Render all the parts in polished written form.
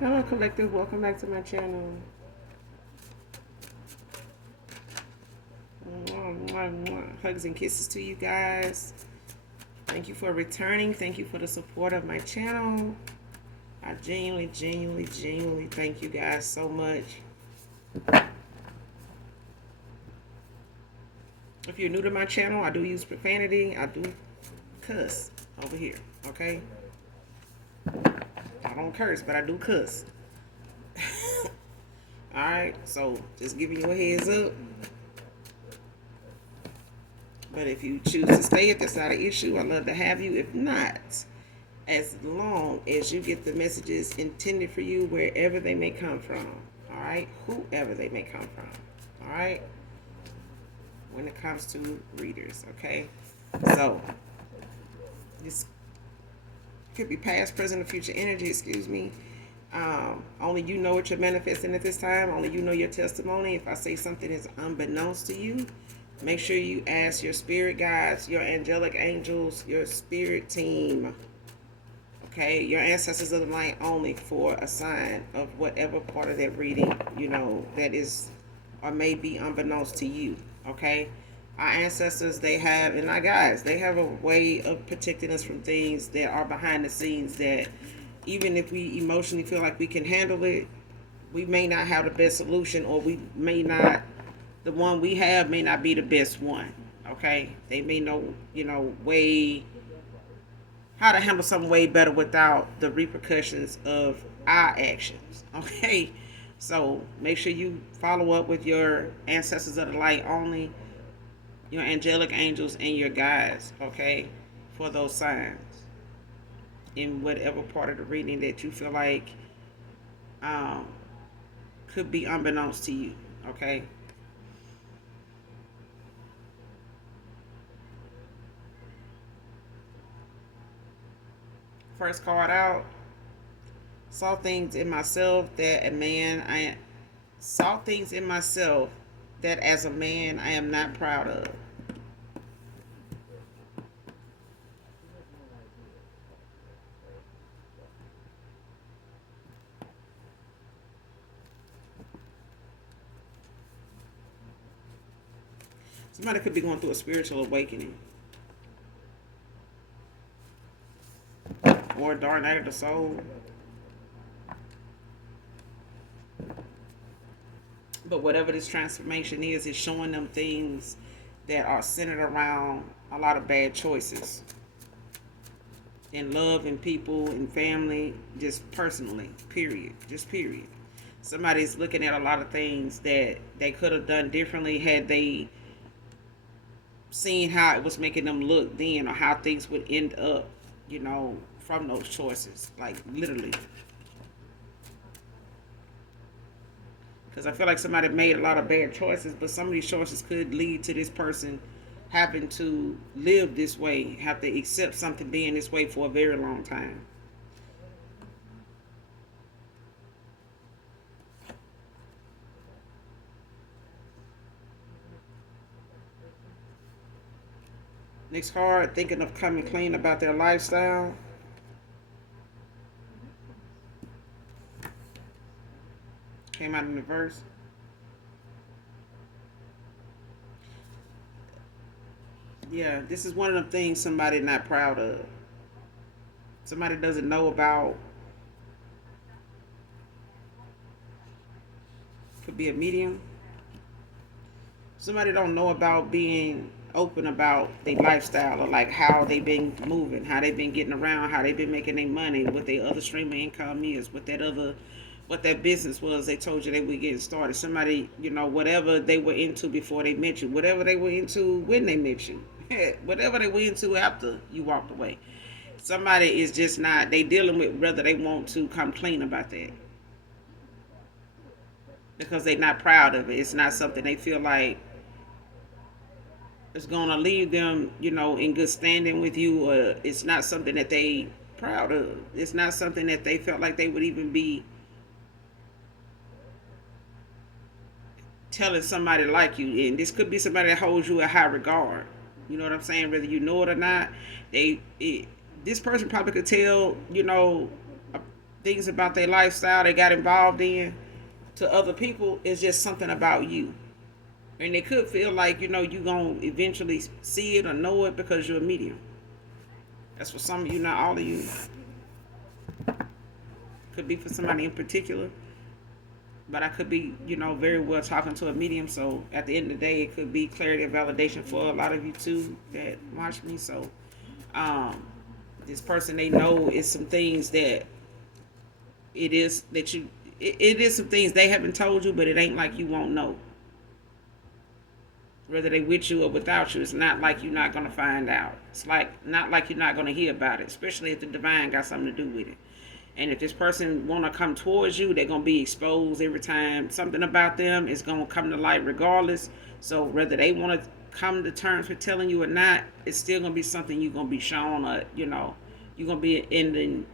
Hello, collective. Welcome back to my channel. Hugs and kisses to you guys. Thank you for returning. Thank you for the support of my channel. I genuinely thank you guys so much. If you're new to my channel, I do use profanity. I do cuss over here, okay? I don't curse, but I do cuss. Alright, so just giving you a heads up. But if you choose to stay, if that's not an issue, I'd love to have you. If not, as long as you get the messages intended for you wherever they may come from. Alright? Whoever they may come from. Alright? When it comes to readers, okay? So, this could be past, present, or future energy, excuse me. Only you know what you're manifesting at this time. Only you know your testimony. If I say something is unbeknownst to you, make sure you ask your spirit guides, your angelic angels, your spirit team, okay, your ancestors of the light only for a sign of whatever part of that reading, that is or may be unbeknownst to you, okay? Our ancestors, they have, and our guides, they have a way of protecting us from things that are behind the scenes that even if we emotionally feel like we can handle it, we may not have the best solution, or we may not, the one we have may not be the best one, okay? They may know, way how to handle something way better without the repercussions of our actions, okay? So make sure you follow up with your ancestors of the light only, your angelic angels, and your guides, okay, for those signs in whatever part of the reading that you feel like could be unbeknownst to you, okay? First card out. Saw things in myself that I saw things in myself that as a man I am not proud of. Somebody could be going through a spiritual awakening, or a dark night of the soul. But whatever this transformation is, it's showing them things that are centered around a lot of bad choices in love and people and family, just personally, period. Just period. Somebody's looking at a lot of things that they could have done differently had they seen how it was making them look then, or how things would end up, from those choices. Like, literally. Because I feel like somebody made a lot of bad choices, but some of these choices could lead to this person having to live this way, have to accept something being this way for a very long time. Next card, thinking of coming clean about their lifestyle. Came out in the verse. Yeah, this is one of the things somebody not proud of. Somebody doesn't know about. Could be a medium. Somebody don't know about being open about their lifestyle, or like how they been moving, how they been getting around, how they been making their money, what their other stream of income is, what that business was they told you they were getting started. Somebody, whatever they were into before they met you, whatever they were into when they met you, whatever they were into after you walked away. Somebody is just not, they dealing with whether they want to come clean about that, because they're not proud of it. It's not something they feel like it's going to leave them, in good standing with you, or it's not something that they proud of. It's not something that they felt like they would even be telling somebody like you. And this could be somebody that holds you in high regard. You know what I'm saying? Whether you know it or not, this person probably could tell, things about their lifestyle they got involved in to other people. It's just something about you. And they could feel like, you're going to eventually see it or know it because you're a medium. That's for some of you, not all of you. Could be for somebody in particular. But I could be, very well talking to a medium. So at the end of the day, it could be clarity and validation for a lot of you too that watch me. So this person, they know is some things that it is that it is some things they haven't told you, but it ain't like you won't know. Whether they with you or without you, it's not like you're not going to find out. It's not like you're not going to hear about it, especially if the divine got something to do with it. And if this person want to come towards you, they're going to be exposed every time. Something about them is going to come to light regardless. So whether they want to come to terms with telling you or not, it's still going to be something you're going to be shown, or, you're going to be ending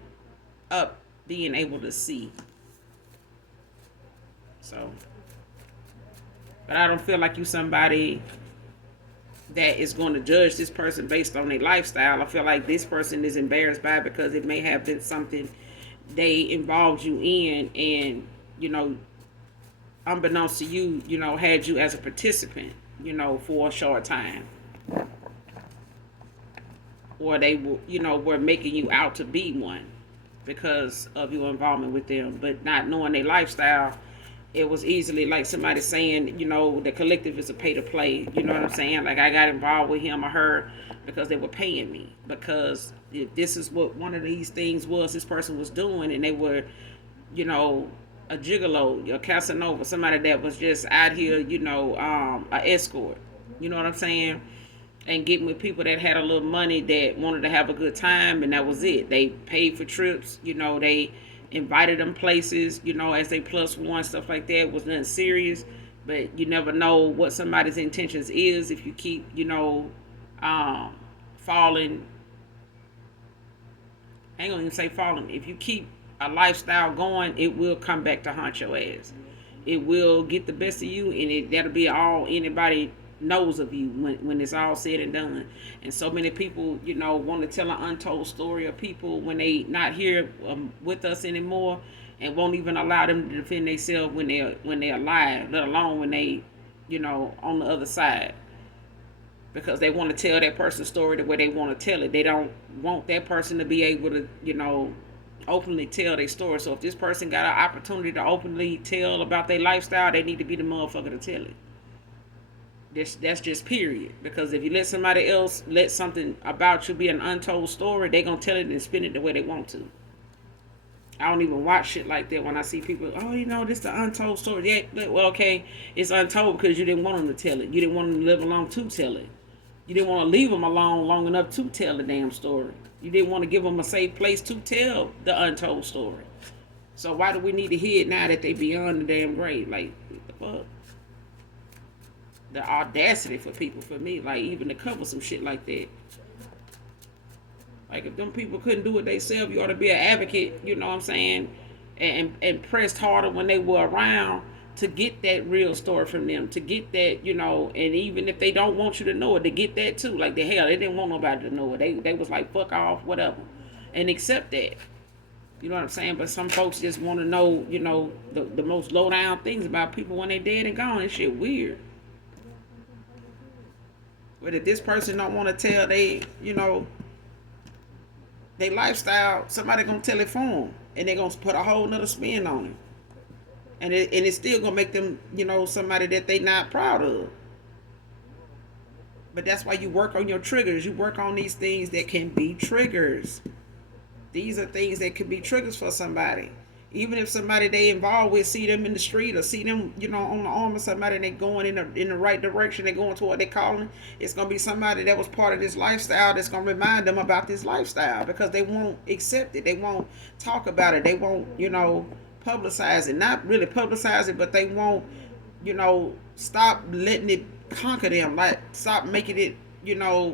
up being able to see. So, but I don't feel like you somebody that is going to judge this person based on their lifestyle. I feel like this person is embarrassed by it because it may have been something they involved you in, and unbeknownst to you, had you as a participant, for a short time, or they were making you out to be one because of your involvement with them, but not knowing their lifestyle. It was easily like somebody saying, the collective is a pay to play. You know what I'm saying? Like, I got involved with him or her because they were paying me. Because if this is what one of these things was this person was doing, and they were, a gigolo, a Casanova, somebody that was just out here, an escort. You know what I'm saying? And getting with people that had a little money that wanted to have a good time, and that was it. They paid for trips, they invited them places, as they plus one, stuff like that. It was nothing serious, but you never know what somebody's intentions is if you keep, falling. I ain't gonna even say falling. If you keep a lifestyle going, it will come back to haunt your ass. It will get the best of you, and that'll be all anybody knows of you when it's all said and done. And so many people, want to tell an untold story of people when they not here with us anymore, and won't even allow them to defend themselves when they're alive, let alone when they, on the other side, because they want to tell that person's story the way they want to tell it. They don't want that person to be able to, openly tell their story. So if this person got an opportunity to openly tell about their lifestyle, they need to be the motherfucker to tell it. That's just period. Because if you let somebody else let something about you be an untold story, they gonna tell it and spin it the way they want to. I don't even watch shit like that when I see people, this is the untold story. Yeah, well, okay, it's untold because you didn't want them to tell it. You didn't want them to live along to tell it. You didn't want to leave them alone long enough to tell the damn story. You didn't want to give them a safe place to tell the untold story. So why do we need to hear it now that they beyond the damn grave? Like, what the fuck? The audacity for people, for me, like, even to cover some shit like that. Like, if them people couldn't do it themselves, you ought to be an advocate, you know what I'm saying, and pressed harder when they were around to get that real story from them, to get that, and even if they don't want you to know it, to get that too. Like, the hell, they didn't want nobody to know it. They was like, fuck off, whatever, and accept that. You know what I'm saying? But some folks just want to know, the most low down things about people when they dead and gone. That shit weird. But if this person don't want to tell they lifestyle, somebody gonna tell it for them, and they gonna put a whole nother spin on it, and it's still gonna make them somebody that they not proud of. But that's why you work on your triggers. You work on these things that can be triggers. These are things that could be triggers for somebody. Even if somebody they involved with see them in the street or see them, on the arm of somebody and they going in the right direction, they going to what they calling, it's going to be somebody that was part of this lifestyle that's going to remind them about this lifestyle, because they won't accept it. They won't talk about it. They won't, publicize it. Not really publicize it, but they won't, stop letting it conquer them. Like, stop making it,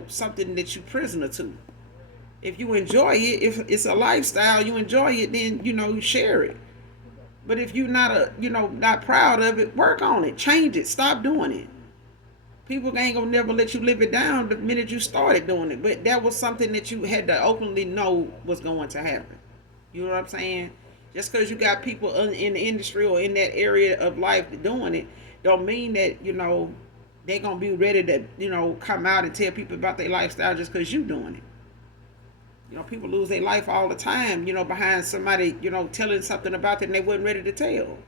something that you prisoner to. If you enjoy it, if it's a lifestyle, you enjoy it, then, you share it. But if you're not not proud of it, work on it, change it, stop doing it. People ain't gonna never let you live it down the minute you started doing it. But that was something that you had to openly know was going to happen. You know what I'm saying? Just because you got people in the industry or in that area of life doing it, don't mean that, they're going to be ready to, come out and tell people about their lifestyle just because you doing it. People lose their life all the time, behind somebody, telling something about them they wasn't ready to tell.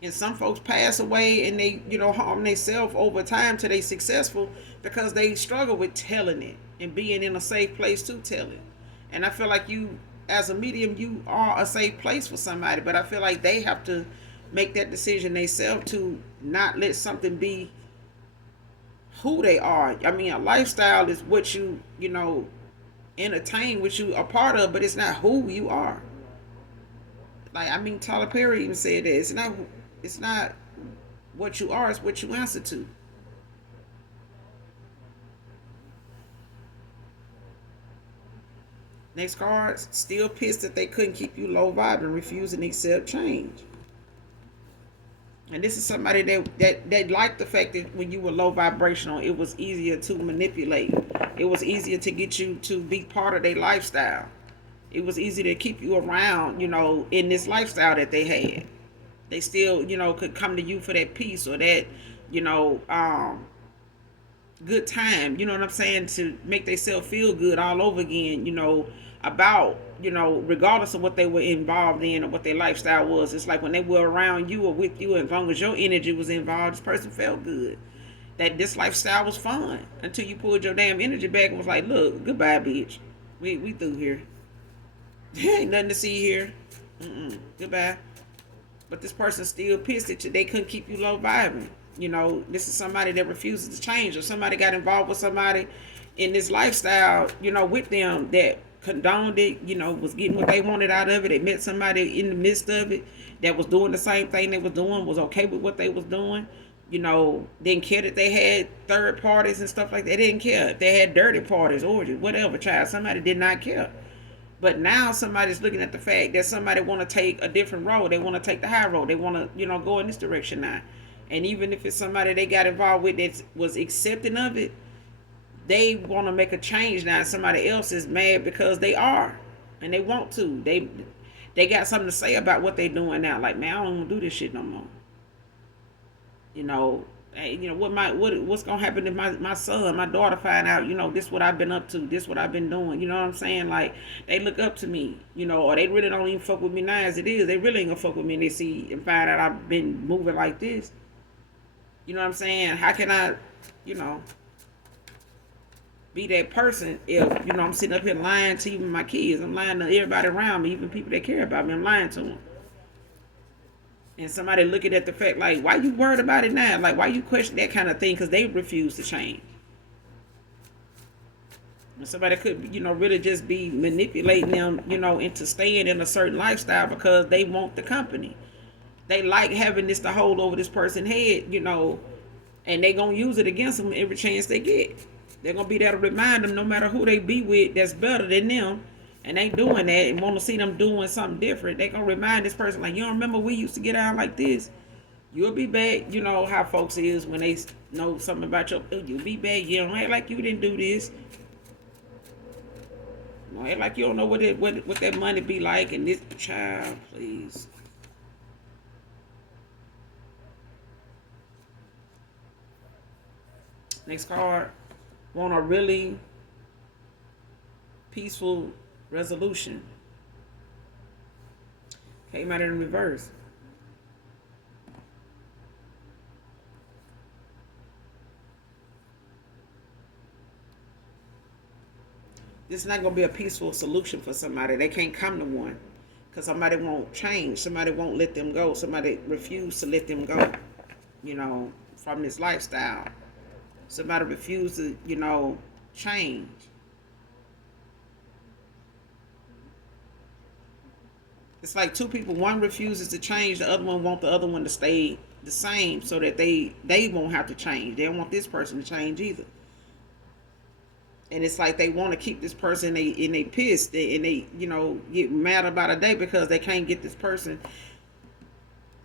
And some folks pass away and they, harm themselves over time till they successful because they struggle with telling it and being in a safe place to tell it. And I feel like you, as a medium, you are a safe place for somebody, but I feel like they have to make that decision themselves to not let something be who they are. I mean, a lifestyle is what you, entertain, what you are part of, but it's not who you are. Like, I mean, Tyler Perry even said that it's not what you are, it's what you answer to. Next card, still pissed that they couldn't keep you low vibing, refusing to accept change. And this is somebody that liked the fact that when you were low vibrational, it was easier to manipulate. It was easier to get you to be part of their lifestyle. It was easy to keep you around, in this lifestyle that they had. They still, could come to you for that peace or that, good time, you know what I'm saying, to make themselves feel good all over again, about, regardless of what they were involved in or what their lifestyle was. It's like when they were around you or with you, as long as your energy was involved, this person felt good. That this lifestyle was fun until you pulled your damn energy back and was like, look, goodbye, bitch. We through here. Ain't nothing to see here. Goodbye. But this person still pissed at you. They couldn't keep you low vibing. This is somebody that refuses to change, or somebody got involved with somebody in this lifestyle, with them that condoned it, was getting what they wanted out of it. They met somebody in the midst of it that was doing the same thing they was doing, was okay with what they was doing, didn't care that they had third parties and stuff like that. They didn't care if they had dirty parties, orgies, whatever, child. Somebody did not care. But now somebody's looking at the fact that somebody want to take a different road. They want to take the high road. They want to, go in this direction now. And even if it's somebody they got involved with that was accepting of it, they want to make a change now. Somebody else is mad because they are, and they want to. They got something to say about what they're doing now. Like, man, I don't want to do this shit no more. Hey, what's gonna happen if my son, my daughter find out, this what I've been up to, this what I've been doing, you know what I'm saying? Like, they look up to me, or they really don't even fuck with me now as it is. They really ain't gonna fuck with me and they see and find out I've been moving like this. You know what I'm saying? How can I, be that person if, I'm sitting up here lying to even my kids. I'm lying to everybody around me, even people that care about me. I'm lying to them. And somebody looking at the fact, like, why you worried about it now? Like, why you question that kind of thing? Because they refuse to change. And somebody could, really just be manipulating them, into staying in a certain lifestyle because they want the company. They like having this to hold over this person's head, and they going to use it against them every chance they get. They're going to be there to remind them no matter who they be with that's better than them, and they doing that and want to see them doing something different. They going to remind this person, like, you don't remember we used to get out like this? You'll be back. You know how folks is when they know something about your, you'll be back. You don't act like you didn't do this. You don't act like you don't know what that money be like. And this, child, please. Next card. Want a really peaceful resolution. Came out in reverse. This is not going to be a peaceful solution for somebody. They can't come to one because somebody won't change. Somebody won't let them go. Somebody refuse to let them go, from this lifestyle. Somebody refuse to, change. It's like two people. One refuses to change. The other one wants the other one to stay the same so that they won't have to change. They don't want this person to change either. And it's like they want to keep this person and they pissed and they, get mad about a day because they can't get this person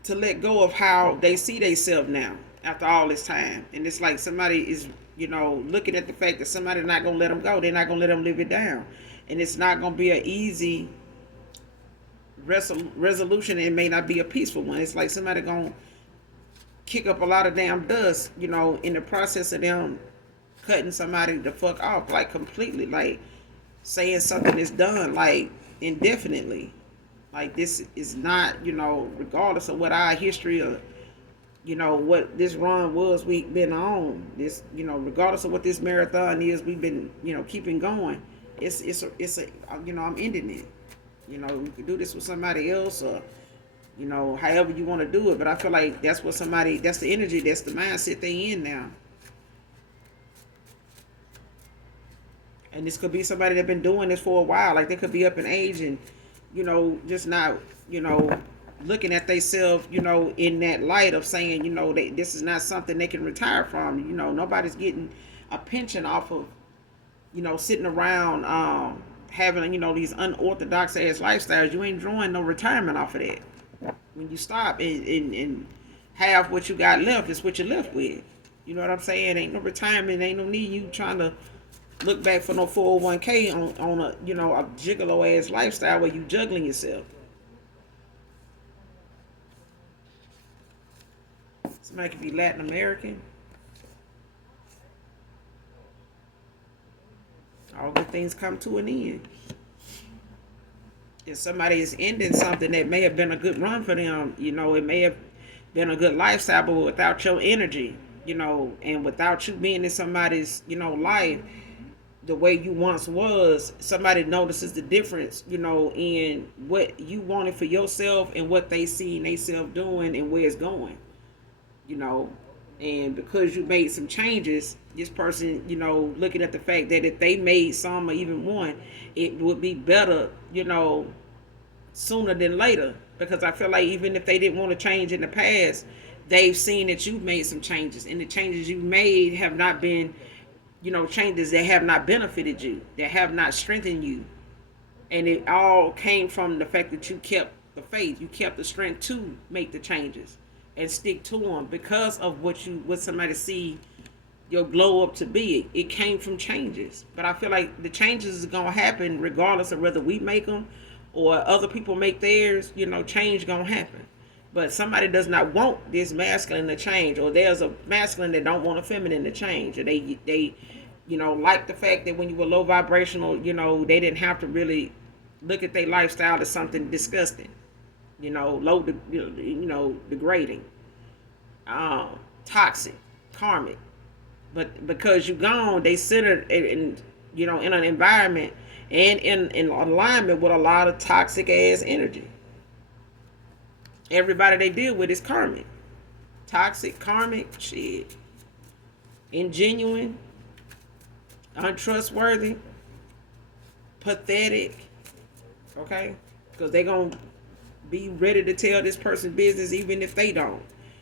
to let go of how they see themselves now after all this time. And it's like somebody is, looking at the fact that somebody's not going to let them go. They're not going to let them live it down. And it's not going to be an easy resolution, and it may not be a peaceful one. It's like somebody gonna kick up a lot of damn dust, in the process of them cutting somebody the fuck off, like completely, like saying something is done, like indefinitely. Like this is not, regardless of what our history or what this run was we've been on. This, regardless of what this marathon is, we've been, keeping going. It's a I'm ending it. We could do this with somebody else, or however you want to do it. But I feel like that's the energy, that's the mindset they in now. And this could be somebody that been doing this for a while. Like they could be up in age and, just not, looking at themselves, in that light of saying, this is not something they can retire from. Nobody's getting a pension off of, sitting around having, these unorthodox ass lifestyles. You ain't drawing no retirement off of that. When you stop and have what you got left, is what you're left with. You know what I'm saying? Ain't no retirement, ain't no need you trying to look back for no 401k on a, a gigolo ass lifestyle where you juggling yourself. Somebody could be Latin American. All good things come to an end. If somebody is ending something that may have been a good run for them, it may have been a good lifestyle, but without your energy, and without you being in somebody's, life the way you once was, somebody notices the difference, in what you wanted for yourself and what they see themselves doing and where it's going, and because you made some changes, this person, looking at the fact that if they made some or even one, it would be better, sooner than later. Because I feel like even if they didn't want to change in the past, they've seen that you've made some changes, and the changes you made have not been, changes that have not benefited you, that have not strengthened you. And it all came from the fact that you kept the faith, you kept the strength to make the changes and stick to them because of what somebody see your glow up to be. It came from changes. But I feel like the changes is gonna happen regardless of whether we make them or other people make theirs. Change gonna happen. But somebody does not want this masculine to change, or there's a masculine that don't want a feminine to change, or they like the fact that when you were low vibrational, they didn't have to really look at their lifestyle as something disgusting, low, degrading, toxic, karmic. But because you gone, they sit in in an environment and in alignment with a lot of toxic ass energy. Everybody they deal with is karmic, toxic, karmic, shit, ingenuine, untrustworthy, pathetic. Okay, because they gonna be ready to tell this person business even if they don't.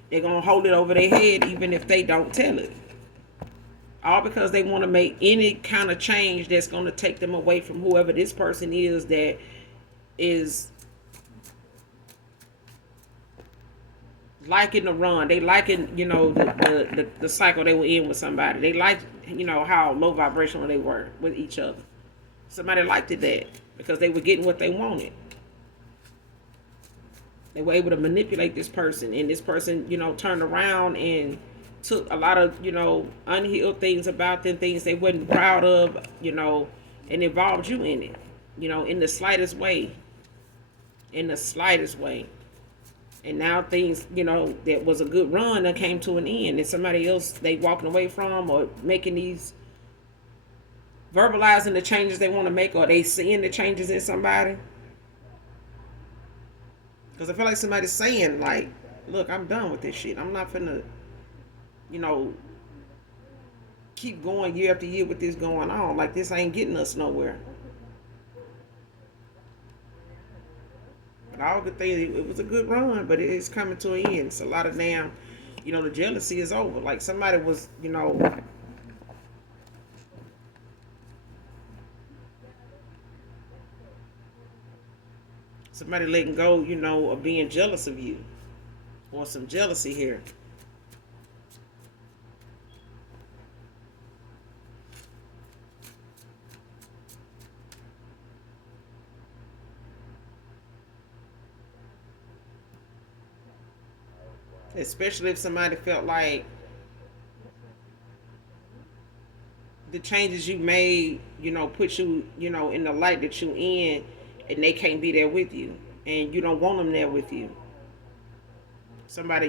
They're gonna hold it over their head even if they don't tell it. All because they want to make any kind of change that's going to take them away from whoever this person is that is liking the run. They liking, the cycle they were in with somebody. They liked, how low vibrational they were with each other. Somebody liked it that because they were getting what they wanted. They were able to manipulate this person, and this person, turned around and took a lot of, unhealed things about them, things they wasn't proud of, and involved you in it, in the slightest way. In the slightest way. And now things, that was a good run that came to an end, and somebody else they walking away from, or making these, verbalizing the changes they want to make, or they seeing the changes in somebody. Because I feel like somebody's saying, like, look, I'm done with this shit. I'm not finna, keep going year after year with this going on. Like, this ain't getting us nowhere. But all good things, it was a good run, but it is coming to an end. It's a lot of damn, the jealousy is over. Like, somebody was, somebody letting go, of being jealous of you. Or some jealousy here. Especially if somebody felt like the changes you made, put you, in the light that you in, and they can't be there with you, and you don't want them there with you. Somebody,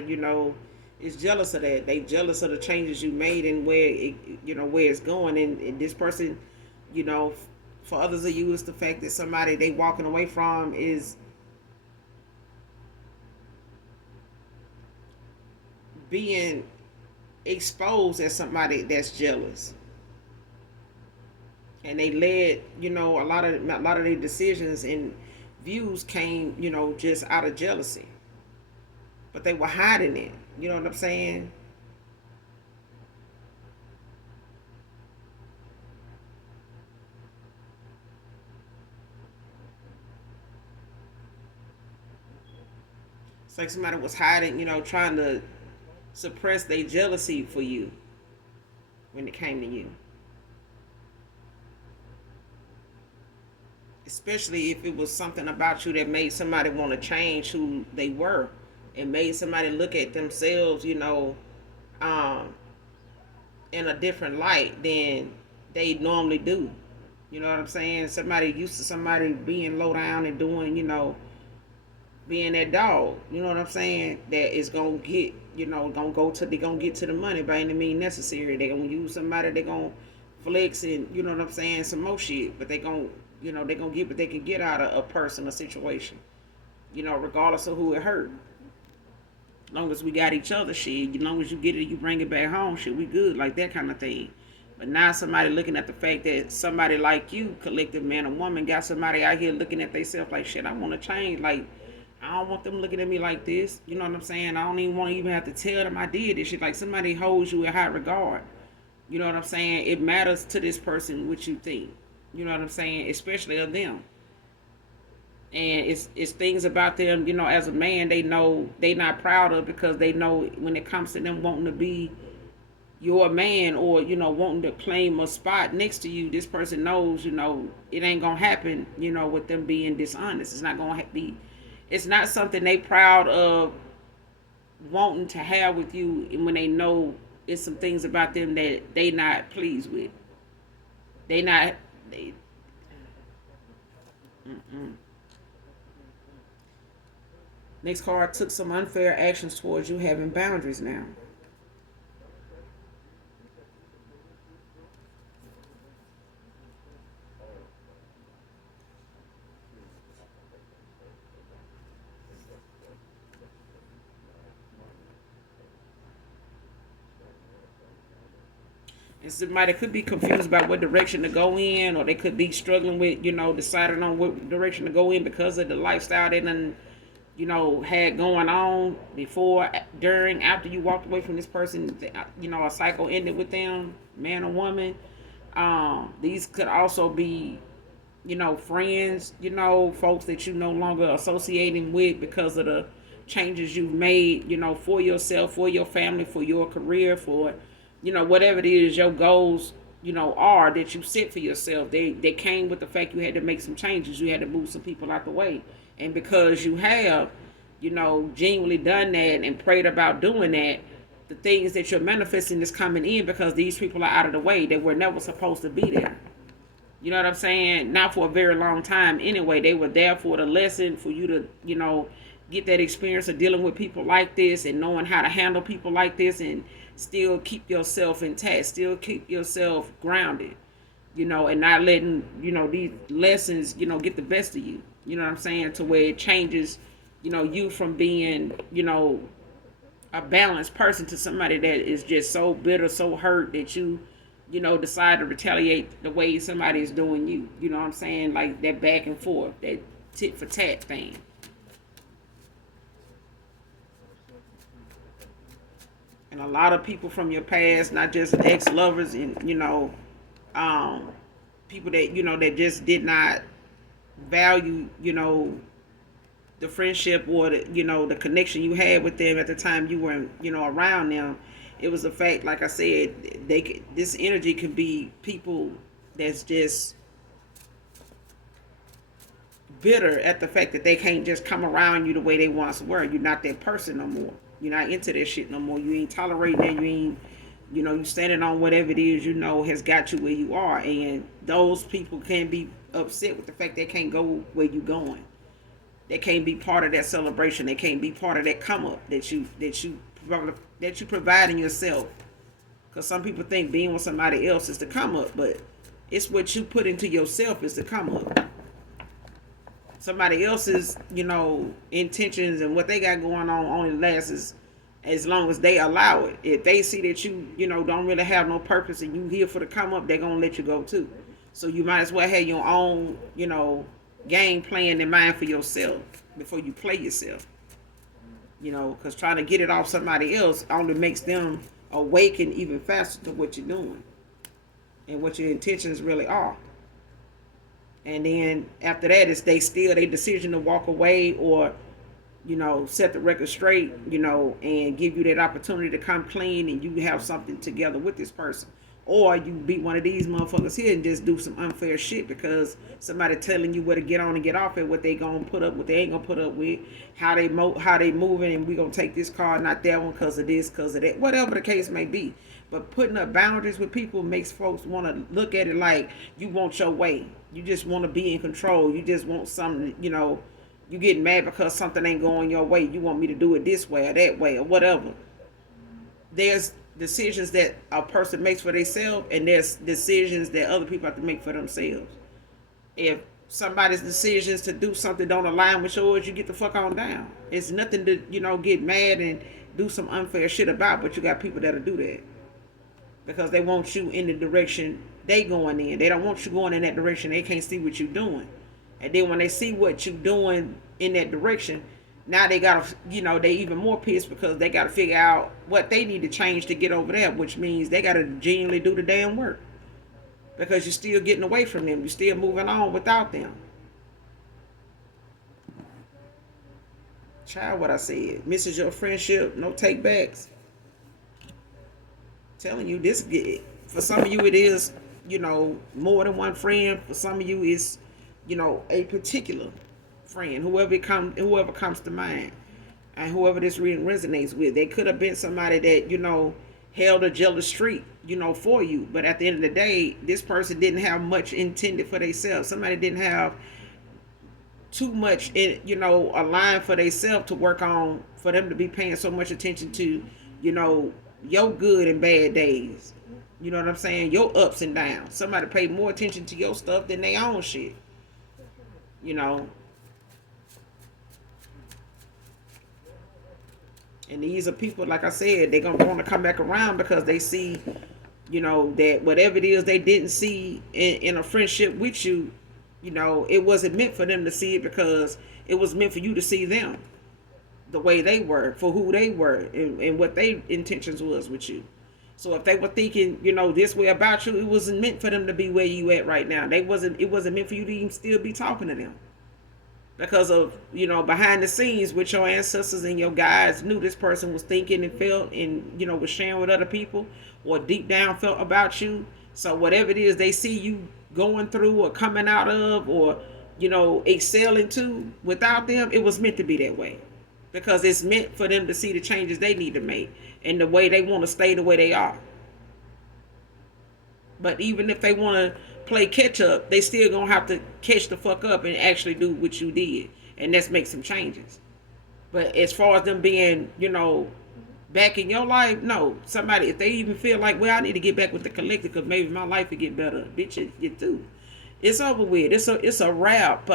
is jealous of that. They jealous of the changes you made and where it's going. And this person, you know, for others of you, it's the fact that somebody they walking away from is being exposed as somebody that's jealous, and they led, a lot of their decisions and views came, just out of jealousy, but they were hiding it. You know what I'm saying? It's like somebody was hiding, trying to suppress their jealousy for you when it came to you. Especially if it was something about you that made somebody want to change who they were. It made somebody look at themselves, um, in a different light than they normally do. You know what I'm saying? Somebody used to somebody being low down and doing, being that dog. You know what I'm saying? That is gonna get, they gonna get to the money by any means necessary. They gonna use somebody. They gonna flex and you know what I'm saying, some more shit. But they gonna get what they can get out of a person, a situation. Regardless of who it hurt. As long as we got each other, shit. As long as you get it, you bring it back home, shit. We good, like that kind of thing. But now somebody looking at the fact that somebody like you, collective man or woman, got somebody out here looking at themselves like, shit, I want to change. Like, I don't want them looking at me like this. You know what I'm saying? I don't even want to even have to tell them I did this shit. Like, somebody holds you in high regard. You know what I'm saying? It matters to this person what you think. You know what I'm saying? Especially of them. And it's things about them, as a man, they know they not proud of, because they know when it comes to them wanting to be your man, or wanting to claim a spot next to you, this person knows, it ain't gonna happen, with them being dishonest. It's not gonna be, it's not something they proud of wanting to have with you, and when they know it's some things about them that they not pleased with. They not they mm-mm. Next card, took some unfair actions towards you, having boundaries now. And somebody could be confused about what direction to go in, or they could be struggling with, deciding on what direction to go in because of the lifestyle they done, had going on before, during, after you walked away from this person. A cycle ended with them, man or woman. These could also be, friends, folks that you no longer associating with because of the changes you've made, for yourself, for your family, for your career, for, whatever it is your goals, are that you set for yourself. They came with the fact you had to make some changes. You had to move some people out the way. And because you have, genuinely done that and prayed about doing that, the things that you're manifesting is coming in because these people are out of the way. They were never supposed to be there. You know what I'm saying? Not for a very long time anyway. They were there for the lesson, for you to, get that experience of dealing with people like this and knowing how to handle people like this and still keep yourself intact, still keep yourself grounded, and not letting, these lessons, get the best of you. You know what I'm saying? To where it changes, you from being, a balanced person to somebody that is just so bitter, so hurt that you, decide to retaliate the way somebody is doing you. You know what I'm saying? Like that back and forth, that tit for tat thing. And a lot of people from your past, not just ex-lovers and, um, people that, that just did not value, the friendship or the, the connection you had with them at the time you were, around them. It was a fact, like I said, this energy could be people that's just bitter at the fact that they can't just come around you the way they once were. You're not that person no more. You're not into that shit no more. You ain't tolerating that. You ain't, you standing on whatever it is has got you where you are. And those people can be upset with the fact they can't go where you going. They can't be part of that celebration. They can't be part of that come up that you provide in yourself. Because some people think being with somebody else is the come up, but it's what you put into yourself is the come up. Somebody else's, intentions and what they got going on only lasts as long as they allow it. If they see that you, don't really have no purpose and you here for the come up, they're going to let you go too. So you might as well have your own, game plan in mind for yourself before you play yourself. Because trying to get it off somebody else only makes them awaken even faster to what you're doing and what your intentions really are. And then after that, it's their decision to walk away or, set the record straight, and give you that opportunity to come clean and you have something together with this person. Or you be one of these motherfuckers here and just do some unfair shit because somebody telling you where to get on and get off and what they gonna put up, what they ain't gonna put up with, how they moving, and we gonna take this car, not that one, because of this, because of that, whatever the case may be. But putting up boundaries with people makes folks want to look at it like you want your way. You just want to be in control. You just want something, you getting mad because something ain't going your way. You want me to do it this way or that way or whatever. There's decisions that a person makes for themselves, and there's decisions that other people have to make for themselves. If somebody's decisions to do something don't align with yours, you get the fuck on down. It's nothing to, get mad and do some unfair shit about, but you got people that'll do that. Because they want you in the direction they going in. They don't want you going in that direction. They can't see what you're doing. And then when they see what you're doing in that direction, now they got to, they even more pissed because they got to figure out what they need to change to get over there, which means they got to genuinely do the damn work. Because you're still getting away from them. You're still moving on without them. Child, what I said. Misses your friendship, no take backs. Telling you this, for some of you it is, more than one friend. For some of you it's, a particular friend, whoever comes to mind, and whoever this reading resonates with. They could have been somebody that held a jealous streak, for you, but at the end of the day, this person didn't have much intended for themselves. Somebody didn't have too much a line for themselves to work on, for them to be paying so much attention to your good and bad days. You know what I'm saying? Your ups and downs. Somebody paid more attention to your stuff than their own shit. And these are people, like I said, they're going to want to come back around because they see, that whatever it is they didn't see in a friendship with you, it wasn't meant for them to see it, because it was meant for you to see them the way they were, for who they were, and what their intentions was with you. So if they were thinking, this way about you, it wasn't meant for them to be where you at right now. It wasn't meant for you to even still be talking to them. Because of, behind the scenes with your ancestors and your guides knew this person was thinking and felt and, was sharing with other people, or deep down felt about you. So whatever it is they see you going through or coming out of or, excelling to without them, it was meant to be that way. Because it's meant for them to see the changes they need to make and the way they want to stay the way they are. But even if they want to play catch up, they still gonna have to catch the fuck up and actually do what you did, and let's make some changes. But as far as them being, back in your life, no. Somebody, if they even feel like, well, I need to get back with the collective because maybe my life will get better, bitch, you do. It's over with. It's a wrap.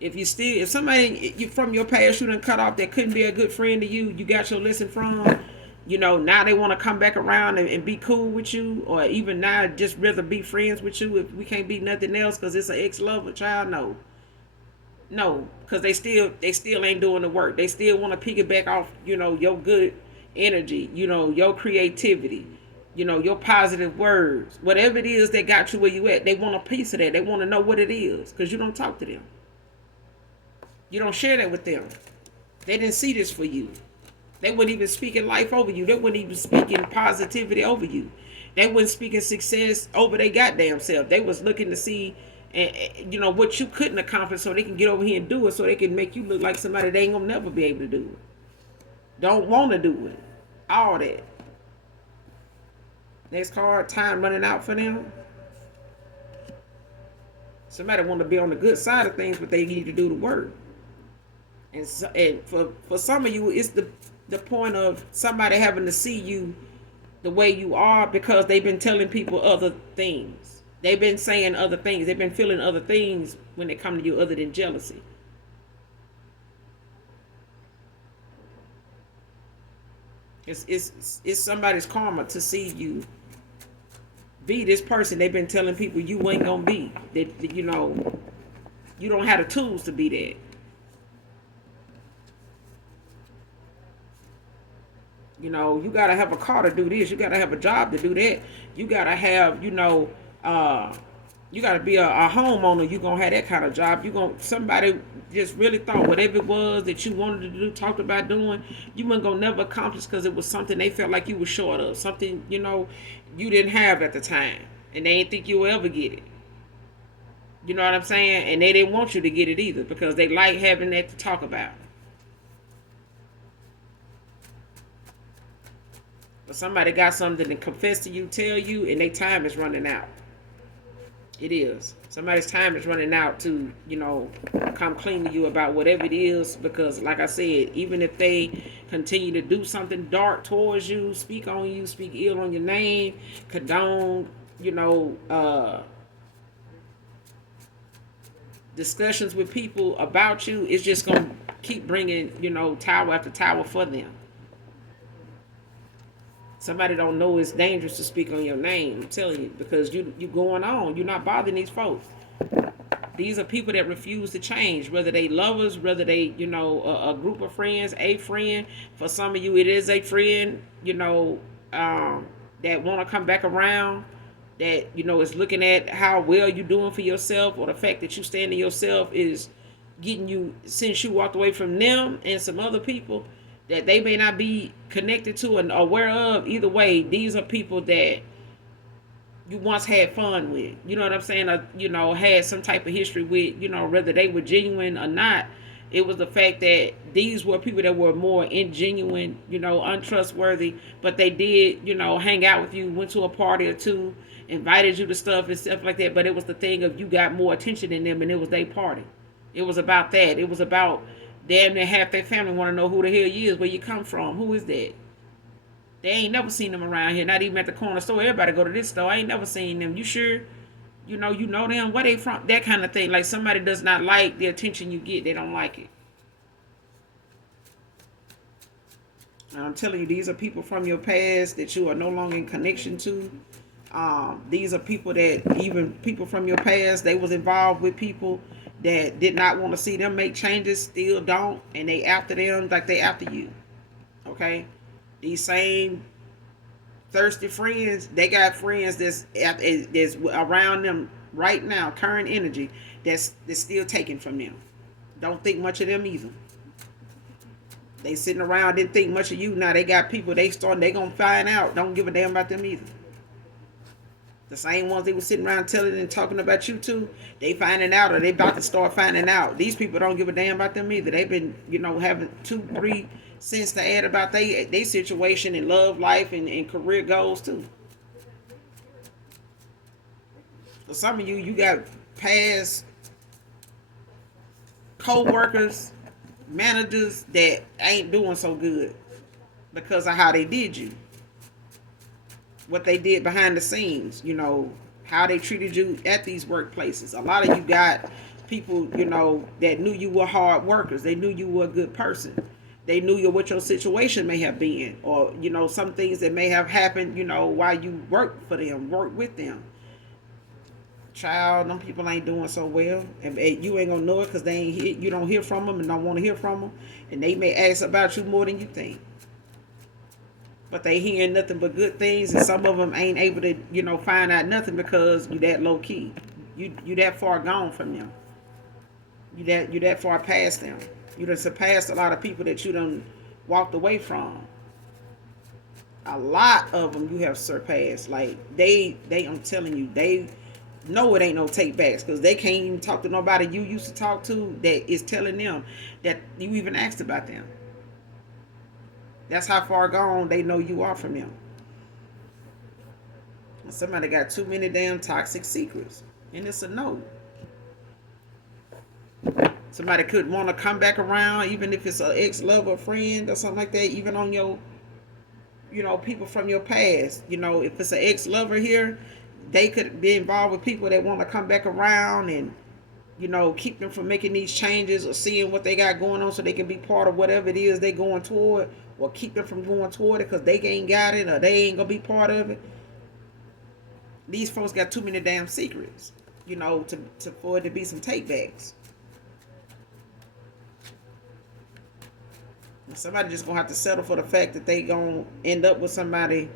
If somebody you from your past you done cut off that couldn't be a good friend to you, you got your lesson from. Now they want to come back around and be cool with you, or even now just rather be friends with you if we can't be nothing else because it's an ex-lover. Child, no, because they still ain't doing the work. They still want to piggyback off your good energy, your creativity, your positive words, whatever it is that got you where you at. They want a piece of that. They want to know what it is because you don't talk to them. You don't share that with them. They didn't see this for you. They weren't even speaking life over you. They weren't even speaking positivity over you. They weren't speaking success over their goddamn self. They was looking to see, what you couldn't accomplish so they can get over here and do it so they can make you look like somebody they ain't gonna never be able to do it. don't want to do it. All that. Next card, time running out for them. Somebody want to be on the good side of things, but they need to do the work. And, for some of you, it's the point of somebody having to see you the way you are because they've been telling people other things. They've been saying other things. They've been feeling other things when they come to you other than jealousy. It's somebody's karma to see you be this person they've been telling people you ain't gonna be. That you don't have the tools to be that. You gotta have a car to do this. You gotta have a job to do that. You gotta have, you gotta be a homeowner. You gonna have that kind of job. Somebody just really thought whatever it was that you wanted to do, talked about doing, you weren't gonna never accomplish because it was something they felt like you were short of, something you didn't have at the time, and they didn't think you would ever get it. You know what I'm saying? And they didn't want you to get it either because they like having that to talk about. But somebody got something to confess to you, tell you, and their time is running out. It is. Somebody's time is running out to, come clean to you about whatever it is. Because, like I said, even if they continue to do something dark towards you, speak on you, speak ill on your name, condone, discussions with people about you, it's just going to keep bringing, tower after tower for them. Somebody don't know it's dangerous to speak on your name. I'm telling you, because you going on. You're not bothering these folks. These are people that refuse to change, whether they lovers, whether they, a group of friends, a friend. For some of you, it is a friend, that want to come back around, that, is looking at how well you're doing for yourself, or the fact that you stand in yourself is getting you, since you walked away from them and some other people that they may not be connected to and aware of. Either way, these are people that you once had fun with. You know what I'm saying? Or, had some type of history with, whether they were genuine or not. It was the fact that these were people that were more ingenuine, untrustworthy, but they did, hang out with you, went to a party or two, invited you to stuff and stuff like that. But it was the thing of you got more attention than them, and it was their party. It was about that. It was about damn near half their family want to know who the hell you is, where you come from, who is that? They ain't never seen them around here, not even at the corner store. Everybody go to this store. I ain't never seen them. You sure? You know them? Where they from? That kind of thing. Like somebody does not like the attention you get. They don't like it. And I'm telling you, these are people from your past that you are no longer in connection to. These are people that, even people from your past, they was involved with people that did not want to see them make changes, still don't, and they after them like they after you. Okay? These same thirsty friends, they got friends that's around them right now, current energy, that's still taken from them. Don't think much of them either. They sitting around, didn't think much of you. Now they got people, they gonna find out. Don't give a damn about them either. The same ones they were sitting around telling and talking about you too, they finding out, or they about to start finding out. These people don't give a damn about them either. They've been, having 2-3 cents to add about their situation and love life and career goals too. For some of you got past co-workers, managers that ain't doing so good because of how they did you. What they did behind the scenes, how they treated you at these workplaces. A lot of you got people, that knew you were hard workers. They knew you were a good person. They knew what your situation may have been, or, some things that may have happened, while you worked for them, worked with them. Child, them people ain't doing so well, and you ain't gonna know it because you don't hear from them and don't want to hear from them, and they may ask about you more than you think. But they hearing nothing but good things, and some of them ain't able to, find out nothing because you that low key. You that far gone from them. You that far past them. You done surpassed a lot of people that you done walked away from. A lot of them you have surpassed. Like they I'm telling you, they know it ain't no take backs because they can't even talk to nobody you used to talk to that is telling them that you even asked about them. That's how far gone they know you are from them. Somebody got too many damn toxic secrets, and it's a no. Somebody could want to come back around, even if it's an ex-lover, friend, or something like that. Even on your, people from your past. If it's an ex-lover here, they could be involved with people that want to come back around and, keep them from making these changes or seeing what they got going on so they can be part of whatever it is they going toward, or keep them from going toward it because they ain't got it or they ain't gonna be part of it. These folks got too many damn secrets, to for it to be some takebacks. Somebody just gonna have to settle for the fact that they gonna end up with somebody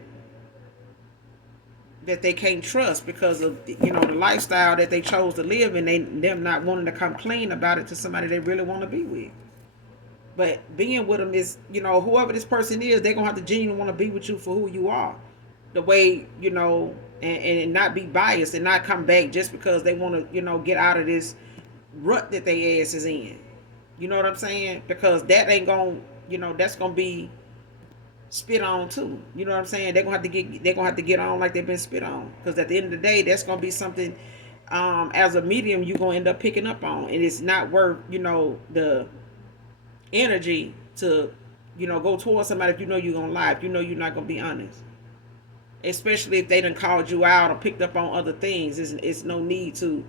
that they can't trust because of the lifestyle that they chose to live in. Them not wanting to come clean about it to somebody they really want to be with. But being with them is, whoever this person is, they're gonna have to genuinely want to be with you for who you are, the way and not be biased and not come back just because they want to get out of this rut that they ass is in. You know what I'm saying? Because that ain't gonna that's gonna be spit on too. You know what I'm saying? They're gonna have to get on like they've been spit on. Because at the end of the day, that's gonna be something as a medium you're gonna end up picking up on, and it's not worth the energy to go towards somebody if you're gonna lie, if you're not gonna be honest. Especially if they done called you out or picked up on other things, it's no need to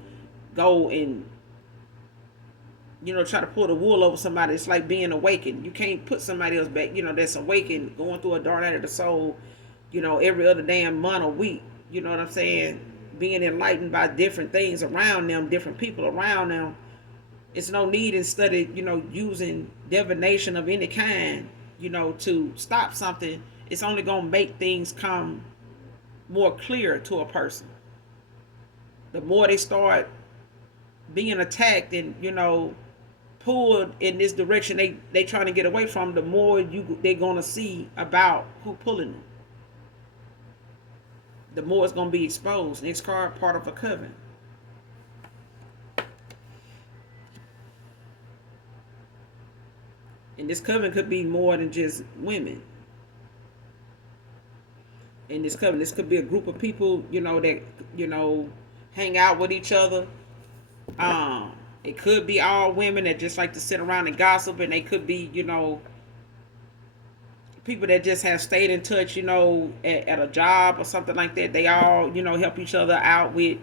go and try to pull the wool over somebody. It's like being awakened. You can't put somebody else back, that's awakened, going through a dark night of the soul, every other damn month or week. You know what I'm saying? Being enlightened by different things around them, different people around them. It's no need instead of, using divination of any kind, to stop something. It's only going to make things come more clear to a person. The more they start being attacked and, pulled in this direction they trying to get away from, the more they're gonna see about who pulling them. The more it's gonna be exposed. Next card, part of a coven. And this coven could be more than just women. In this coven, this could be a group of people, that hang out with each other. It could be all women that just like to sit around and gossip, and they could be, people that just have stayed in touch, at a job or something like that. They all, help each other out with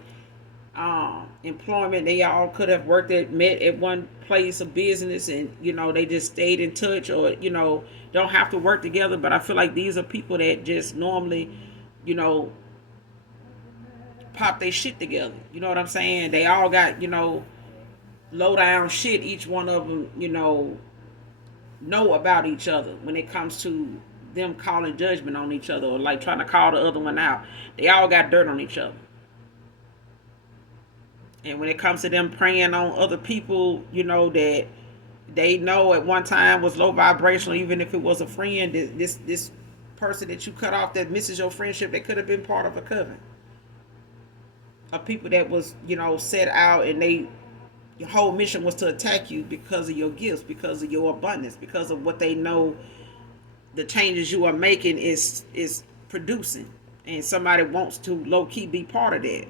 employment. They all could have met at one place of business, and they just stayed in touch, or don't have to work together. But I feel like these are people that just normally, pop their shit together. You know what I'm saying? They all got, low down shit each one of them, know about each other when it comes to them calling judgment on each other or like trying to call the other one out. They all got dirt on each other. And when it comes to them preying on other people, that they know at one time was low vibrational, even if it was a friend, this person that you cut off that misses your friendship, that could have been part of a coven. Of people that was, set out, and your whole mission was to attack you because of your gifts, because of your abundance, because of what they know the changes you are making is producing. And somebody wants to low-key be part of that.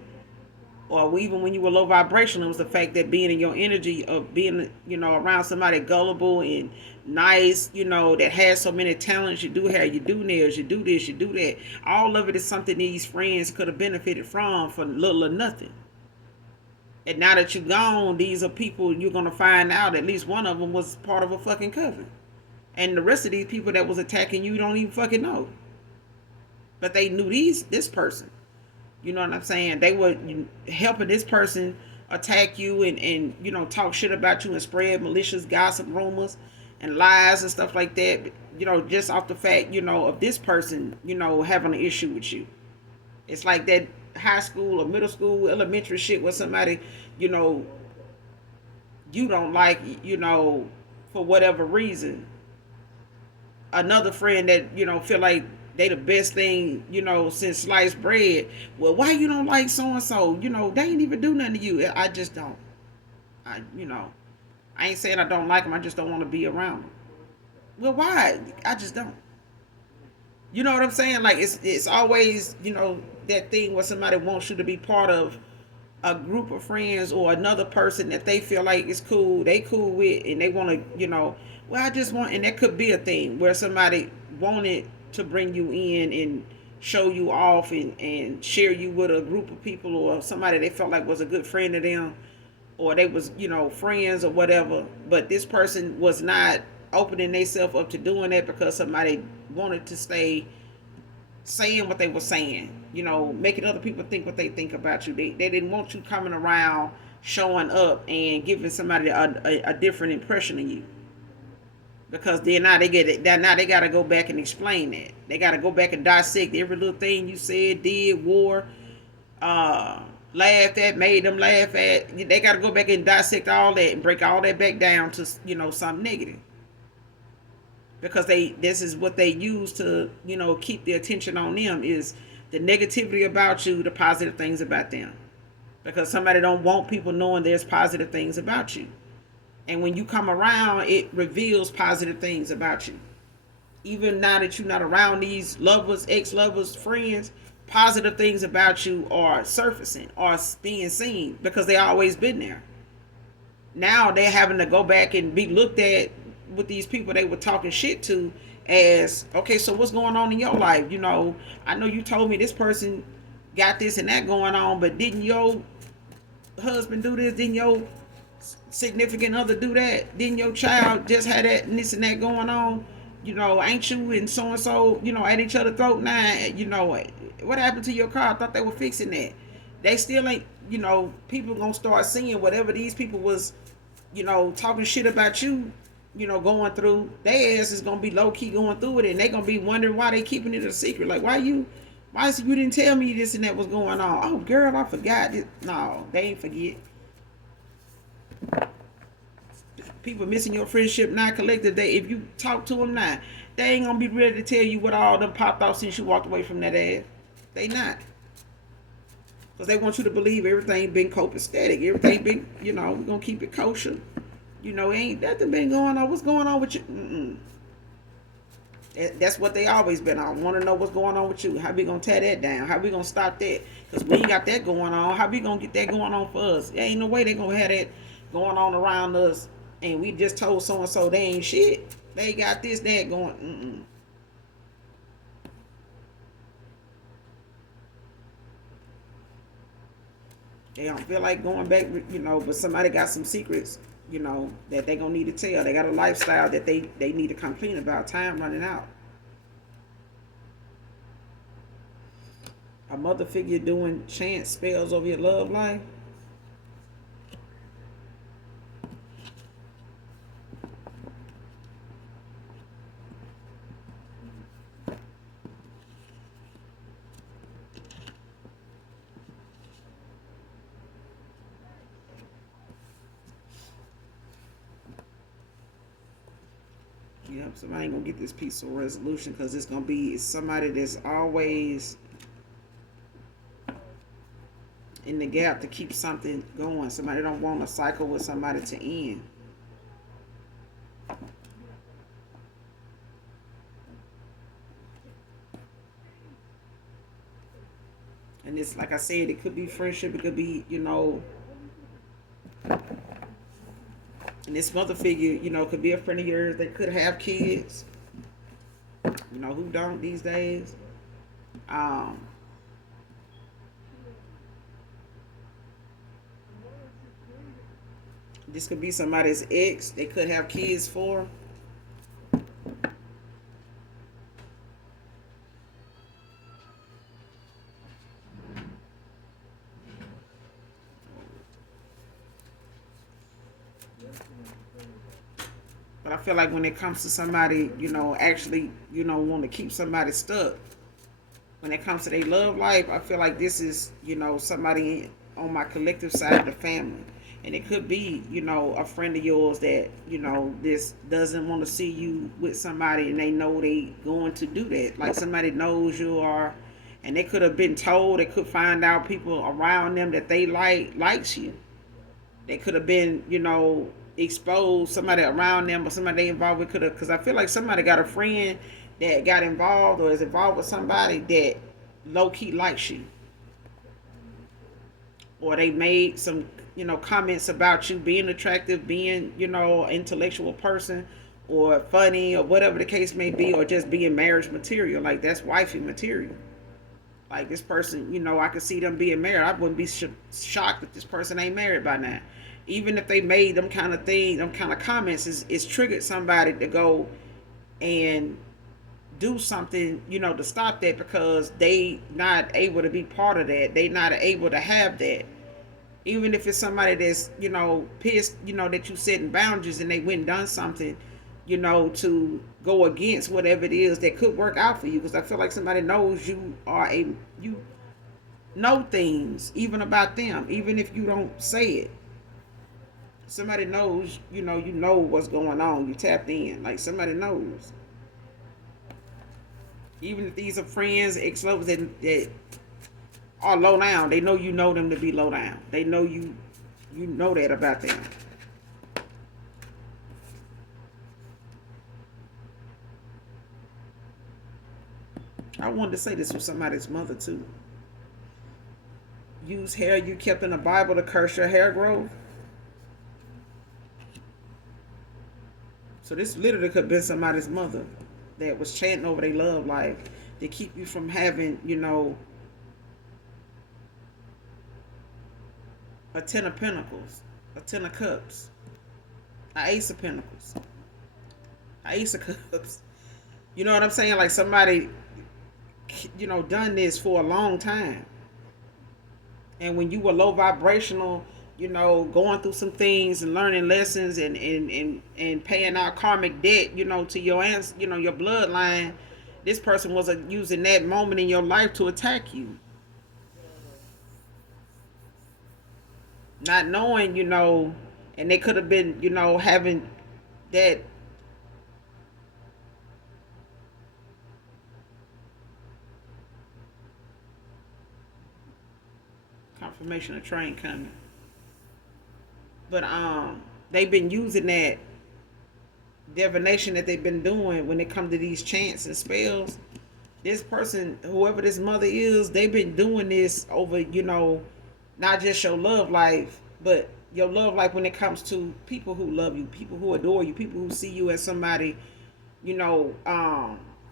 Or even when you were low vibration, it was the fact that being in your energy of being, around somebody gullible and nice, that has so many talents. You do hair, you do nails, you do this, you do that. All of it is something these friends could have benefited from for little or nothing. And now that you're gone, these are people you're going to find out at least one of them was part of a fucking coven. And the rest of these people that was attacking you don't even fucking know. But they knew this person. You know what I'm saying? They were helping this person attack you and talk shit about you and spread malicious gossip, rumors, and lies and stuff like that. Just off the fact, of this person, having an issue with you. It's like that high school or middle school, elementary shit where somebody, you don't like, for whatever reason. Another friend that, feel like they the best thing, since sliced bread. Well, why you don't like so-and-so? They ain't even do nothing to you. I just don't. I ain't saying I don't like them. I just don't want to be around them. Well, why? I just don't. You know what I'm saying? Like it's always, that thing where somebody wants you to be part of a group of friends or another person that they feel like is cool, they cool with, and they want to, well, I just want, and that could be a thing where somebody wanted to bring you in and show you off and share you with a group of people or somebody they felt like was a good friend of them, or they was, friends or whatever, but this person was not opening themselves up to doing that because somebody wanted to stay saying what they were saying, making other people think what they think about you. They didn't want you coming around, showing up, and giving somebody a different impression of you. Because then now they get it. Now they got to go back and explain that. They got to go back and dissect every little thing you said, did, wore, laughed at, made them laugh at. They got to go back and dissect all that and break all that back down to something negative, because this is what they use to keep the attention on them, is the negativity about you, the positive things about them, because somebody don't want people knowing there's positive things about you, and when you come around, it reveals positive things about you. Even now that you're not around these lovers, ex-lovers, friends, positive things about you are surfacing, are being seen, because they always been there. Now they're having to go back and be looked at with these people they were talking shit to as, okay, so what's going on in your life? I know you told me this person got this and that going on, but didn't your husband do this? Didn't your significant other do that? Didn't your child just have that and this and that going on? Ain't you and so at each other's throat now? What happened to your car? I thought they were fixing that. They still ain't, people gonna start seeing whatever these people was, talking shit about you, going through. Their ass is gonna be low key going through it, and they gonna be wondering why they keeping it a secret. Like, why you didn't tell me this and that was going on? Oh, girl, I forgot. No, they ain't forget. People missing your friendship now, collective. If you talk to them now, they ain't gonna be ready to tell you what all them popped off since you walked away from that ass. They not. Because they want you to believe everything been copacetic. Everything been, we're going to keep it kosher. Ain't nothing been going on. What's going on with you? That's what they always been on. Want to know what's going on with you. How we going to tear that down? How we going to stop that? Because we ain't got that going on. How we going to get that going on for us? There ain't no way they going to have that going on around us. And we just told so-and-so they ain't shit. They got this, that going. They don't feel like going back, but somebody got some secrets, that they gonna need to tell. They got a lifestyle that they need to come clean about. Time running out. A mother figure doing chant spells over your love life. Yep, somebody ain't gonna get this peaceful resolution, because it's somebody that's always in the gap to keep something going. Somebody don't want a cycle with somebody to end. And it's like I said, it could be friendship, it could be, and this mother figure, could be a friend of yours. They could have kids. Who don't these days? This could be somebody's ex. They could have kids for. But I feel like when it comes to somebody, actually, want to keep somebody stuck. When it comes to their love life, I feel like this is, somebody on my collective side of the family. And it could be, a friend of yours that, this doesn't want to see you with somebody, and they know they going to do that. Like somebody knows you are, and they could have been told, they could find out people around them that they likes you. They could have been, exposed, somebody around them or somebody they involved with could have, because I feel like somebody got a friend that got involved or is involved with somebody that low key likes you, or they made some, comments about you being attractive, being, intellectual person, or funny, or whatever the case may be, or just being marriage material. Like, that's wifey material. Like, this person, I could see them being married. I wouldn't be shocked if this person ain't married by now. Even if they made them kind of thing, them kind of comments, it's triggered somebody to go and do something, to stop that, because they not able to be part of that. They not able to have that. Even if it's somebody that's, pissed, that you setting boundaries and they went and done something, to go against whatever it is that could work out for you. Because I feel like somebody knows you know things even about them, even if you don't say it. Somebody knows, you know what's going on. You tapped in, like somebody knows. Even if these are friends, ex-lovers that are low down, they know them to be low down. They know you know that about them. I wanted to say this was somebody's mother too. Use hair you kept in the Bible to curse your hair growth. So this literally could have been somebody's mother that was chanting over their love life to keep you from having, a 10 of pentacles, a 10 of cups, a ace of pentacles, a ace of cups. You know what I'm saying? Like somebody, done this for a long time. And when you were low vibrational, going through some things and learning lessons and paying out karmic debt, to your your bloodline, this person was using that moment in your life to attack you. Not knowing, and they could have been, having that confirmation of train coming. But they've been using that divination that they've been doing when it comes to these chants and spells. This person, whoever this mother is, they've been doing this over, not just your love life, but your love life when it comes to people who love you, people who adore you, people who see you as somebody,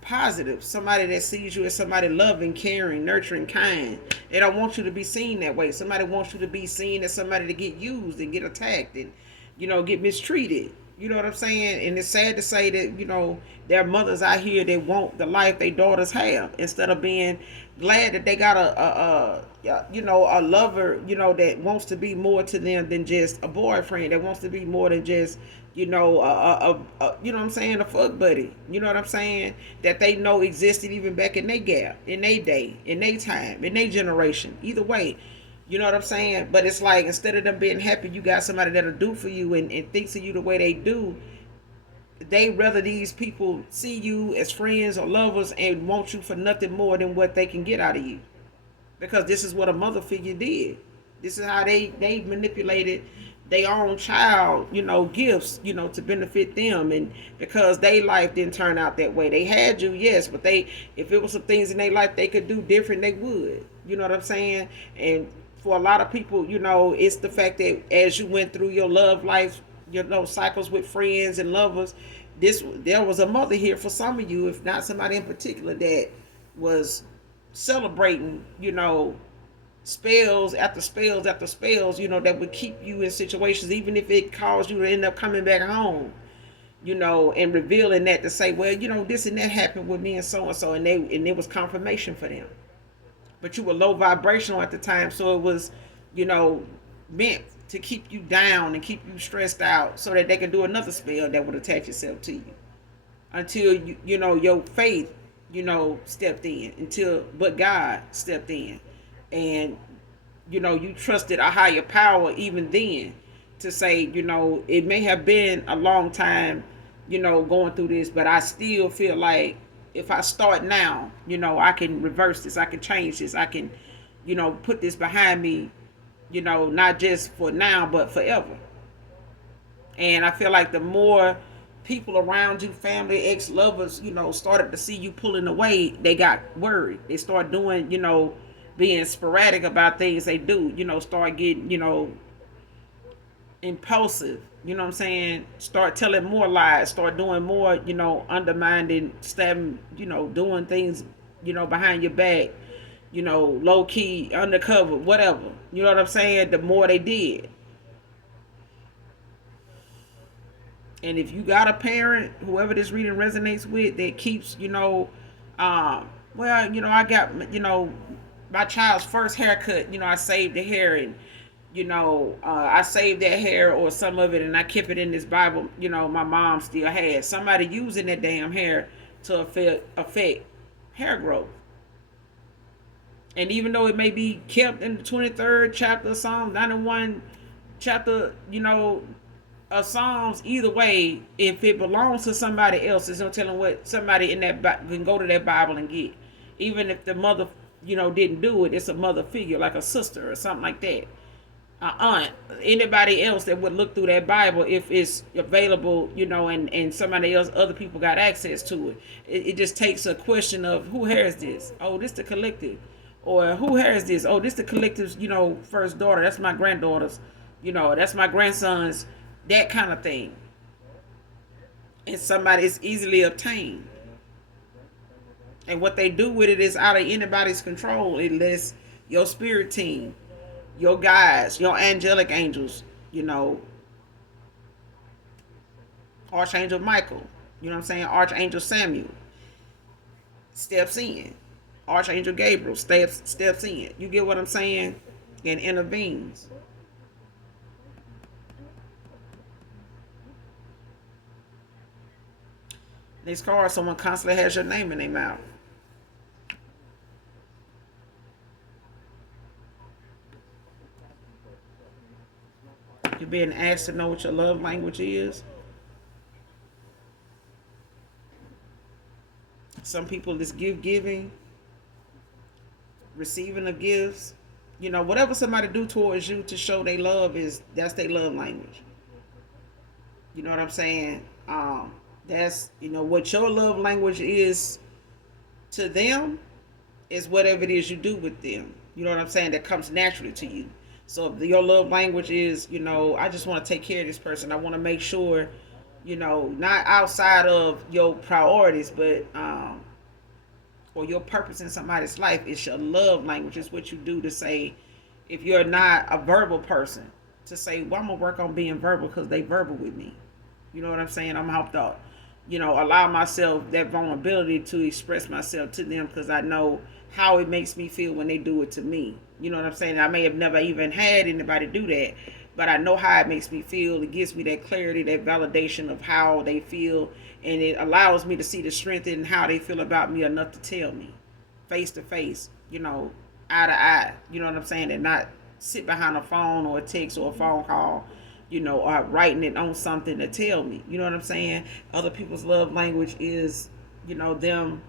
positive, somebody that sees you as somebody loving, caring, nurturing, kind. They don't want you to be seen that way. Somebody wants you to be seen as somebody to get used and get attacked and, get mistreated. You know what I'm saying? And it's sad to say that, there are mothers out here that want the life their daughters have, instead of being glad that they got a lover, that wants to be more to them than just a boyfriend, that wants to be more than just, you know what I'm saying, a fuck buddy. You know what I'm saying? That they know existed even back in their gap, in their day, in their time, in their generation. Either way, you know what I'm saying? But it's like, instead of them being happy you got somebody that'll do for you and thinks of you the way they do, they rather these people see you as friends or lovers and want you for nothing more than what they can get out of you. Because this is what a mother figure did. This is how they manipulated their own child, gifts, to benefit them. And because their life didn't turn out that way. They had you, yes, but if it was some things in their life they could do different, they would. You know what I'm saying? And for a lot of people, it's the fact that as you went through your love life, cycles with friends and lovers, there was a mother here for some of you, if not somebody in particular, that was celebrating, spells after spells after spells, that would keep you in situations, even if it caused you to end up coming back home, and revealing that to say, well, this and that happened with me and so, and it was confirmation for them. But you were low vibrational at the time, so it was, meant to keep you down and keep you stressed out, so that they can do another spell that would attach itself to you until your faith, stepped in, but God stepped in, and you trusted a higher power even then to say, it may have been a long time, going through this, but I still feel like if I start now, I can reverse this, I can change this, I can, put this behind me, not just for now, but forever. And I feel like the more people around you, family, ex-lovers, started to see you pulling away, they got worried. They start doing, being sporadic about things they do, start getting, impulsive, you know what I'm saying? Start telling more lies, start doing more, undermining, stabbing, doing things, behind your back, low key, undercover, whatever. You know what I'm saying? The more they did. And if you got a parent, whoever this reading resonates with, that keeps, I got, my child's first haircut, I saved the hair, and, I saved that hair or some of it, and I kept it in this Bible, my mom still had. Somebody using that damn hair to affect hair growth. And even though it may be kept in the 23rd chapter of Psalm 91 chapter, of Psalms, either way, if it belongs to somebody else, there's no telling what somebody in that can go to that Bible and get. Even if the mother, didn't do it, it's a mother figure, like a sister or something like that. Aunt, anybody else that would look through that Bible if it's available, and somebody else, other people got access to it. It just takes a question of who has this? Oh, this the collective. Or who has this? Oh, this the collective's, first daughter. That's my granddaughter's. That's my grandson's. That kind of thing. And somebody is easily obtained. And what they do with it is out of anybody's control unless your spirit team, your guides, your angelic angels, Archangel Michael, Archangel Samuel steps in. Archangel Gabriel steps in. You get what I'm saying? And intervenes. Next card, someone constantly has your name in their mouth. You're being asked to know what your love language is. Some people is giving, receiving of gifts. Whatever somebody do towards you to show they love that's their love language. You know what I'm saying? That's, what your love language is to them is whatever it is you do with them. You know what I'm saying? That comes naturally to you. So if your love language is, I just want to take care of this person. I want to make sure, not outside of your priorities, but, or your purpose in somebody's life. It's your love language. It's what you do to say, if you're not a verbal person, to say, well, I'm going to work on being verbal because they verbal with me. You know what I'm saying? I'm helped out. Allow myself that vulnerability to express myself to them because I know how it makes me feel when they do it to me. You know what I'm saying? I may have never even had anybody do that, but I know how it makes me feel. It gives me that clarity, that validation of how they feel, and it allows me to see the strength in how they feel about me enough to tell me face to face, eye to eye. You know what I'm saying? And not sit behind a phone or a text or a phone call, or writing it on something to tell me. You know what I'm saying? Other people's love language is, them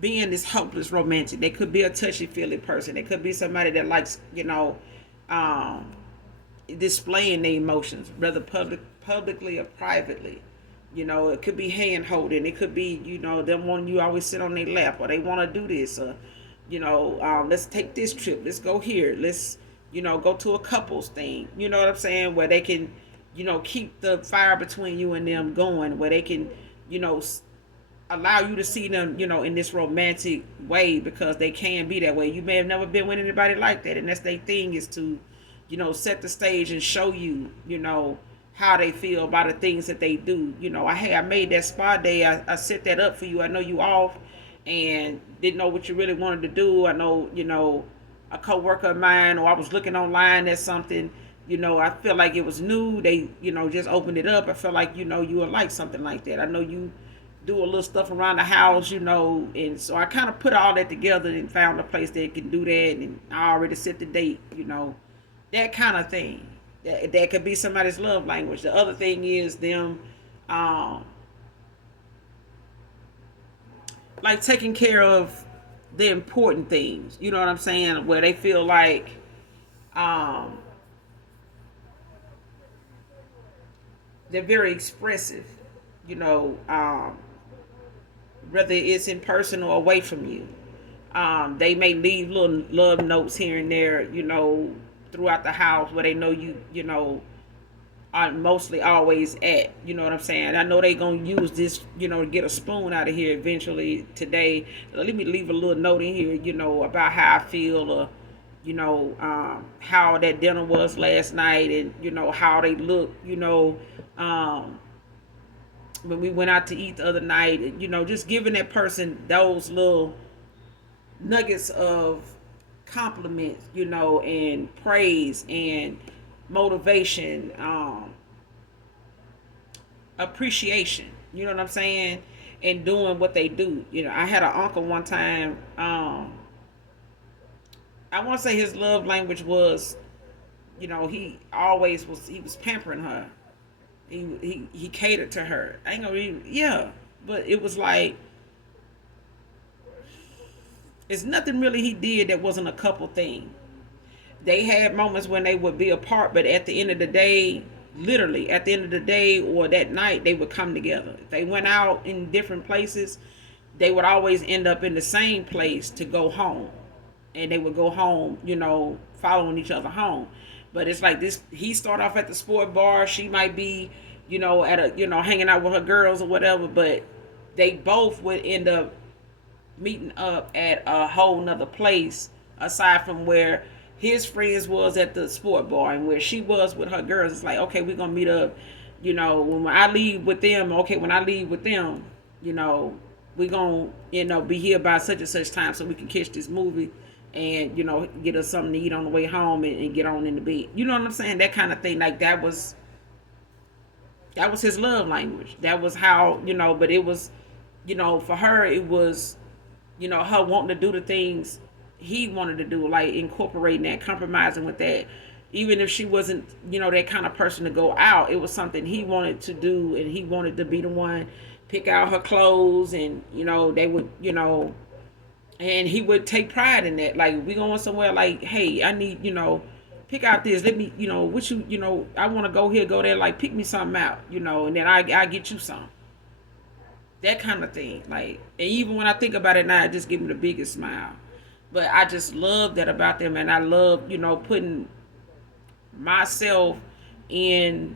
being this hopeless romantic. They could be a touchy-feely person. They could be somebody that likes, displaying their emotions, whether publicly or privately. It could be hand holding. It could be, them wanting you always sit on their lap, or they want to do this, or, let's take this trip. Let's go here. Let's, go to a couples thing. You know what I'm saying? Where they can, keep the fire between you and them going. Where they can, allow you to see them, in this romantic way because they can be that way. You may have never been with anybody like that, and that's their thing is to, set the stage and show you, how they feel about the things that they do. I made that spa day. I set that up for you. I know you off and didn't know what you really wanted to do. I know, a coworker of mine, or I was looking online at something, I feel like it was new. They, just opened it up. I felt like, you would like something like that. I know you do a little stuff around the house, and so I kind of put all that together and found a place that can do that, and I already set the date, that kind of thing. That could be somebody's love language. The other thing is them, like taking care of the important things. You know what I'm saying? Where they feel like, they're very expressive, you know, whether it's in person or away from you. They may leave little love notes here and there, you know, throughout the house where they know you know, are mostly always at. You know what I'm saying? I know they gonna use this, you know, to get a spoon out of here eventually today. Let me leave a little note in here, you know, about how I feel, or you know, how that dinner was last night, and you know how they look, you know, when we went out to eat the other night, you know, just giving that person those little nuggets of compliments, you know, and praise and motivation, appreciation. You know what I'm saying? And doing what they do. You know, I had an uncle one time. I want to say his love language was, you know, he was pampering her. He catered to her. I ain't gonna even, yeah, but it was like it's nothing really he did that wasn't a couple thing. They had moments when they would be apart, but at the end of the day, literally at the end of the day or that night, they would come together. If they went out in different places, they would always end up in the same place to go home. And they would go home, you know, following each other home. But it's like this, he started off at the sport bar, she might be, you know, at a, you know, hanging out with her girls or whatever, but they both would end up meeting up at a whole nother place aside from where his friends was at the sport bar and where she was with her girls. It's like, okay, we're gonna meet up, you know, when I leave with them. Okay, when I leave with them, you know, we gonna, you know, be here by such and such time so we can catch this movie and, you know, get us something to eat on the way home, and get on in the bed. You know what I'm saying? That kind of thing. Like that was his love language. That was how, you know, but it was, you know, for her it was, you know, her wanting to do the things he wanted to do, like incorporating that, compromising with that. Even if she wasn't, you know, that kind of person to go out, it was something he wanted to do, and he wanted to be the one pick out her clothes, and you know, they would, you know, and he would take pride in that. Like, we going somewhere, like, hey, I need, you know, pick out this. Let me, you know, what you know, I want to go here, go there. Like, pick me something out, you know, and then I get you some. That kind of thing. Like, and even when I think about it now, it just gives me the biggest smile. But I just love that about them, and I love, you know, putting myself in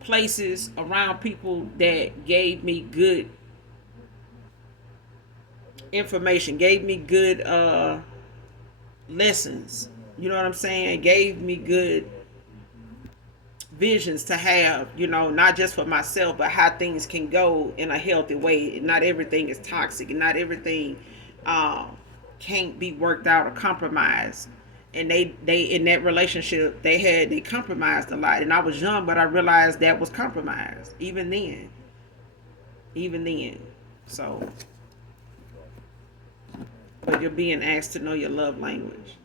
places around people that gave me good information, gave me good lessons. You know what I'm saying? Gave me good visions to have, you know, not just for myself, but how things can go in a healthy way. Not everything is toxic, and not everything can't be worked out or compromised. And they in that relationship, they compromised a lot. And I was young, but I realized that was compromised even then. So, but you're being asked to know your love language.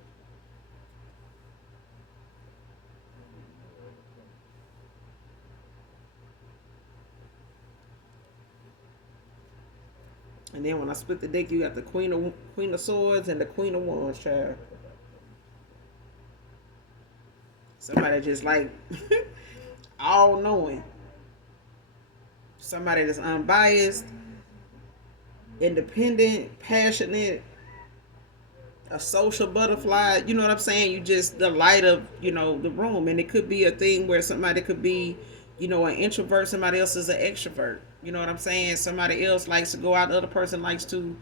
And then when I split the deck, you got the Queen of Swords and the Queen of Wands, child. Somebody just like all knowing. Somebody that's unbiased, independent, passionate, a social butterfly. You know what I'm saying? You just the light of, you know, the room. And it could be a thing where somebody could be, you know, an introvert, somebody else is an extrovert. You know what I'm saying? Somebody else likes to go out, the other person likes to,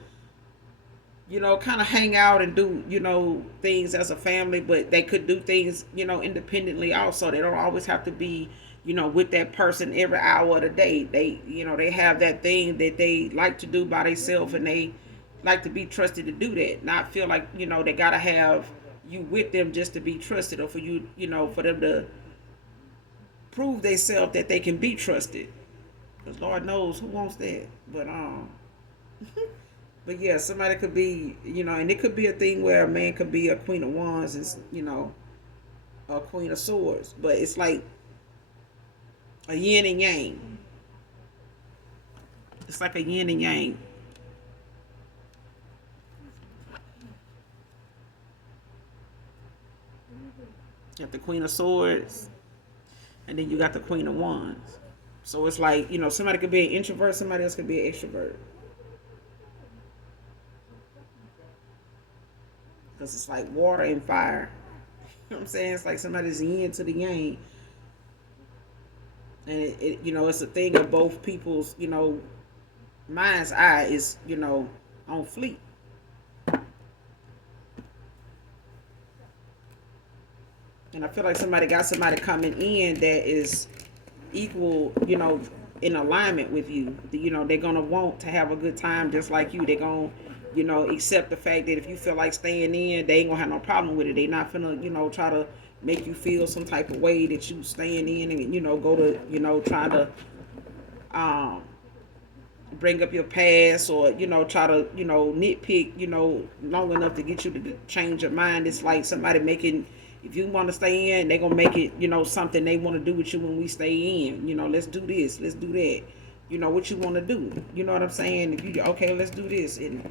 you know, kind of hang out and do, you know, things as a family, but they could do things, you know, independently also. They don't always have to be, you know, with that person every hour of the day. They, you know, they have that thing that they like to do by themselves, and they like to be trusted to do that. Not feel like, you know, they got to have you with them just to be trusted, or for you, you know, for them to prove themselves that they can be trusted. Because Lord knows who wants that. But yeah, somebody could be, you know, and it could be a thing where a man could be a Queen of Wands and, you know, a Queen of Swords. But it's like a yin and yang. It's like a yin and yang. You have the Queen of Swords. And then you got the Queen of Wands. So it's like, somebody could be an introvert, somebody else could be an extrovert. Because it's like water and fire. You know what I'm saying? It's like somebody's yin to the yang. And it's a thing of both people's, mind's eye is, on fleek. And I feel like somebody got somebody coming in that is equal, in alignment with you. They're going to want to have a good time just like you. They're going to, accept the fact that if you feel like staying in, they ain't going to have no problem with it. They're not finna, try to make you feel some type of way that you staying in and, go to, trying to bring up your past or, try to, nitpick, long enough to get you to change your mind. It's like somebody making, if you want to stay in, they're going to make it, something they want to do with you when we stay in. Let's do this, let's do that. What you want to do. You know what I'm saying? If you, okay, let's do this. And,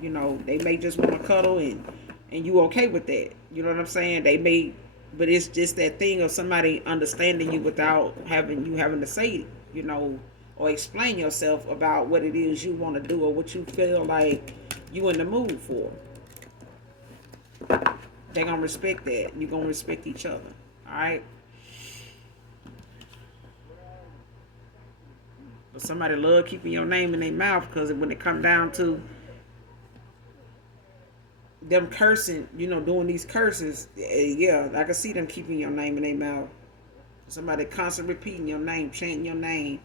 they may just want to cuddle and you okay with that. You know what I'm saying? They may, but it's just that thing of somebody understanding you without having to say, or explain yourself about what it is you want to do or what you feel like you in the mood for. They're going to respect that. You're going to respect each other. All right? But somebody love keeping your name in their mouth because when it come down to them cursing, doing these curses, yeah, I can see them keeping your name in their mouth. Somebody constantly repeating your name, chanting your name,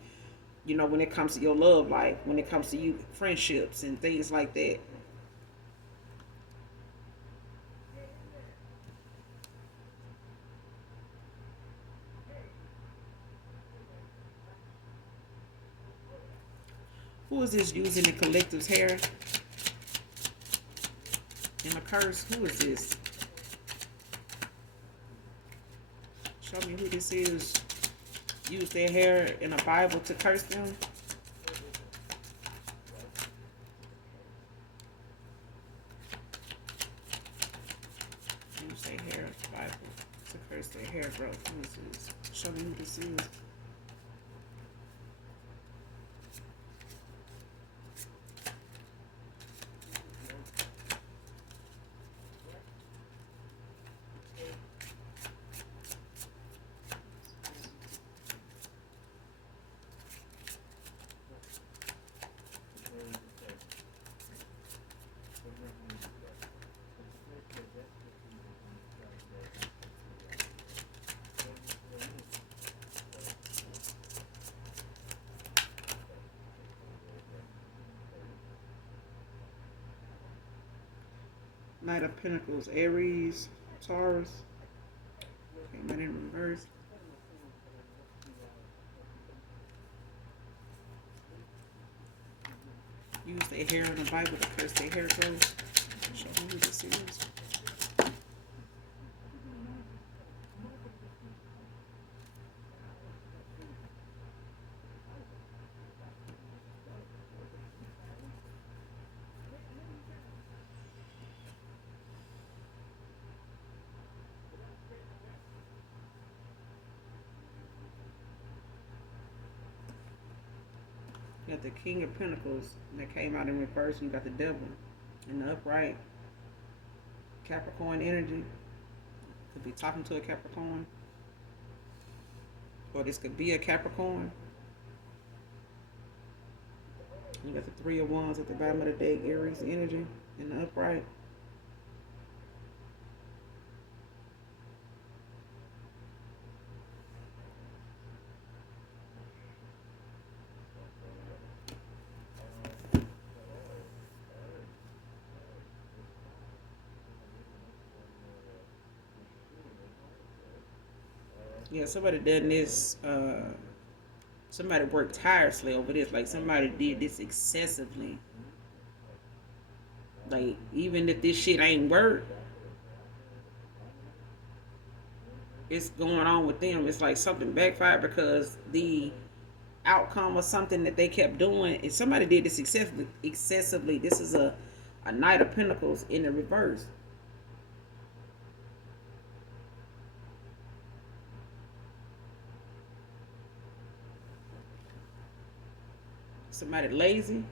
when it comes to your love life, when it comes to you friendships and things like that. Who is this using the collective's hair in a curse? Who is this? Show me who this is. Use their hair in a Bible to curse them. Use their hair in the Bible to curse their hair growth. Who is this? Show me who this is. Knight of Pentacles, Aries, Taurus. Came in reverse. Use their hair in the Bible to curse their hair growth. Show me who this is. You got the King of Pentacles that came out in reverse. You got the Devil in the upright. Capricorn energy. Could be talking to a Capricorn. Or this could be a Capricorn. You got the Three of Wands at the bottom of the deck. Aries energy in the upright. Yeah, somebody done this, somebody worked tirelessly over this. Like somebody did this excessively. Like even if this shit ain't work, it's going on with them. It's like something backfired because the outcome of something that they kept doing, if somebody did this excessively, this is a Knight of Pentacles in the reverse. somebody lazy.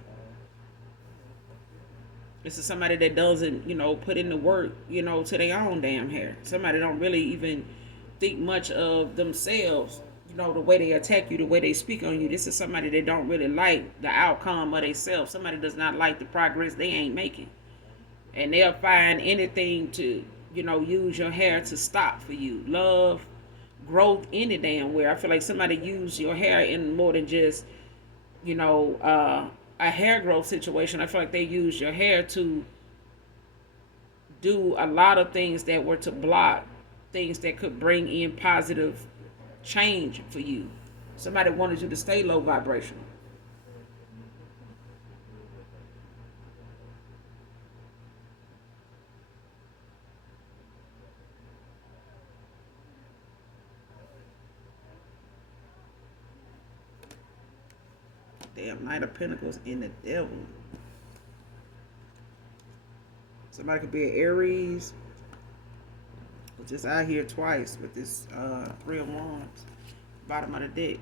This is somebody that doesn't, put in the work, to their own damn hair. Somebody don't really even think much of themselves, the way they attack you, the way they speak on you. This is somebody that don't really like the outcome of themselves. Somebody does not like the progress they ain't making. And they'll find anything to, use your hair to stop for you. Love, growth, any damn where. I feel like somebody used your hair in more than just, a hair growth situation. I feel like they used your hair to do a lot of things that were to block things that could bring in positive change for you. Somebody wanted you to stay low vibrational. Damn, Knight of Pentacles in the Devil. Somebody could be an Aries. Just out here twice with this Three of Wands. Bottom of the deck.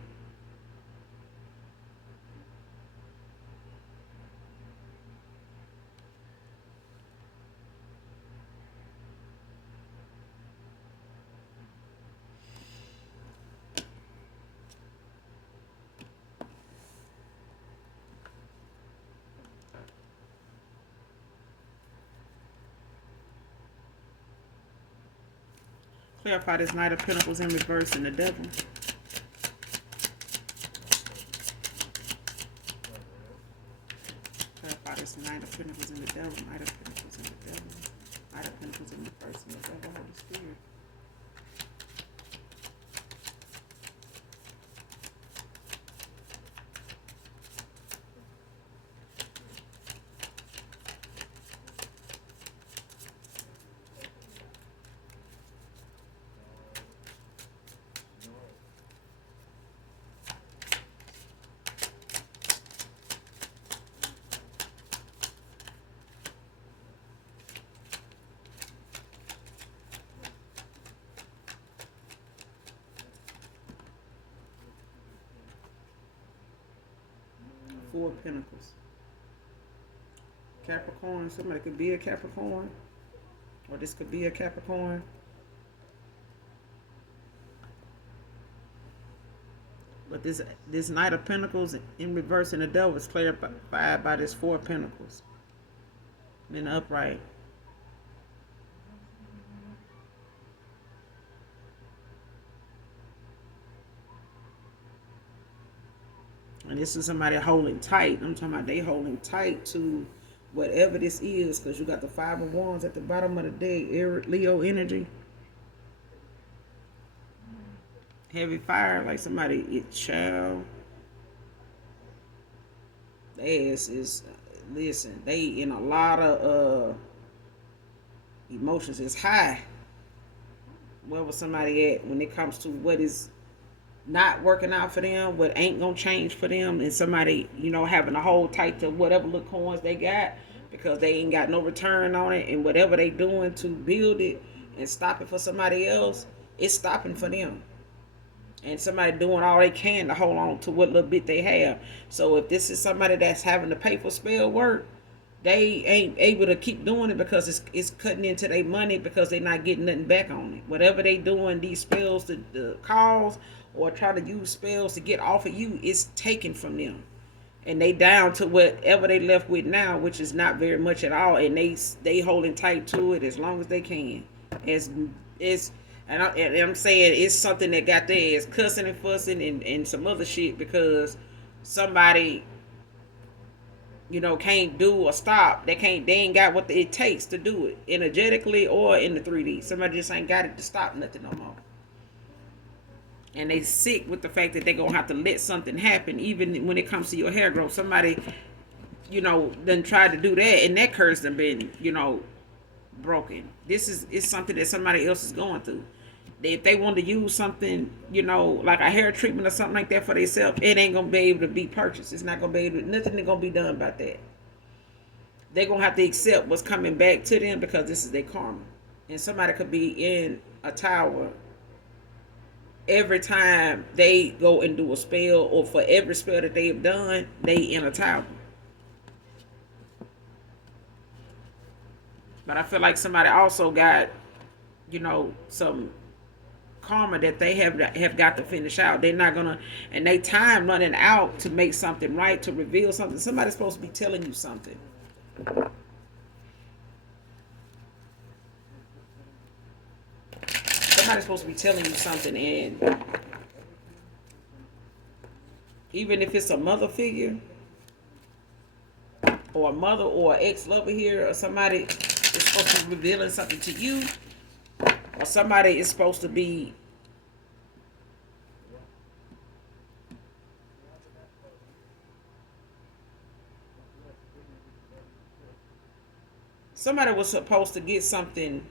Clarify this Knight of Pentacles in reverse and the Devil. Clarify this Knight of Pentacles in the Devil. Knight of Pentacles in the Devil. Knight of Pentacles in reverse and the Devil. Holy Spirit. Four of Pentacles. Capricorn. Somebody could be a Capricorn. Or this could be a Capricorn. But this Knight of Pentacles in reverse and the Devil is clarified by this Four of Pentacles. In the upright. And this is somebody holding tight. I'm talking about they holding tight to whatever this is. Because you got the Five of Wands at the bottom of the deck. Leo energy. Heavy fire. Like somebody, child. Listen, they in a lot of emotions is high. Where was somebody at when it comes to what is not working out for them, what ain't gonna change for them, and somebody, having to hold tight to whatever little coins they got because they ain't got no return on it, and whatever they doing to build it and stop it for somebody else, it's stopping for them. And somebody doing all they can to hold on to what little bit they have. So if this is somebody that's having to pay for spell work, they ain't able to keep doing it because it's cutting into their money because they're not getting nothing back on it. Whatever they doing, these spells to cause or try to use spells to get off of you, is taken from them. And they down to whatever they left with now, which is not very much at all. And they holding tight to it as long as they can. I'm saying it's something that got their ass cussing and fussing and some other shit because somebody, can't do or stop. They ain't got what it takes to do it energetically or in the 3D. Somebody just ain't got it to stop nothing no more. And they sick with the fact that they're going to have to let something happen, even when it comes to your hair growth. Somebody, done tried to do that, and that curse done been, broken. This is something that somebody else is going through. If they want to use something, like a hair treatment or something like that for themselves, it ain't going to be able to be purchased. It's not going to be able to, nothing is going to be done about that. They're going to have to accept what's coming back to them because this is their karma. And somebody could be in a tower every time they go and do a spell, or for every spell that they've done, they in a tower. But I feel like somebody also got, some karma that they have got to finish out. They're not gonna, and they time running out to make something right, to reveal something. Somebody's supposed to be telling you something. Somebody's supposed to be telling you something, and even if it's a mother figure, or a mother, or an ex-lover here, or somebody is supposed to be revealing something to you, or somebody is supposed to be somebody was supposed to get something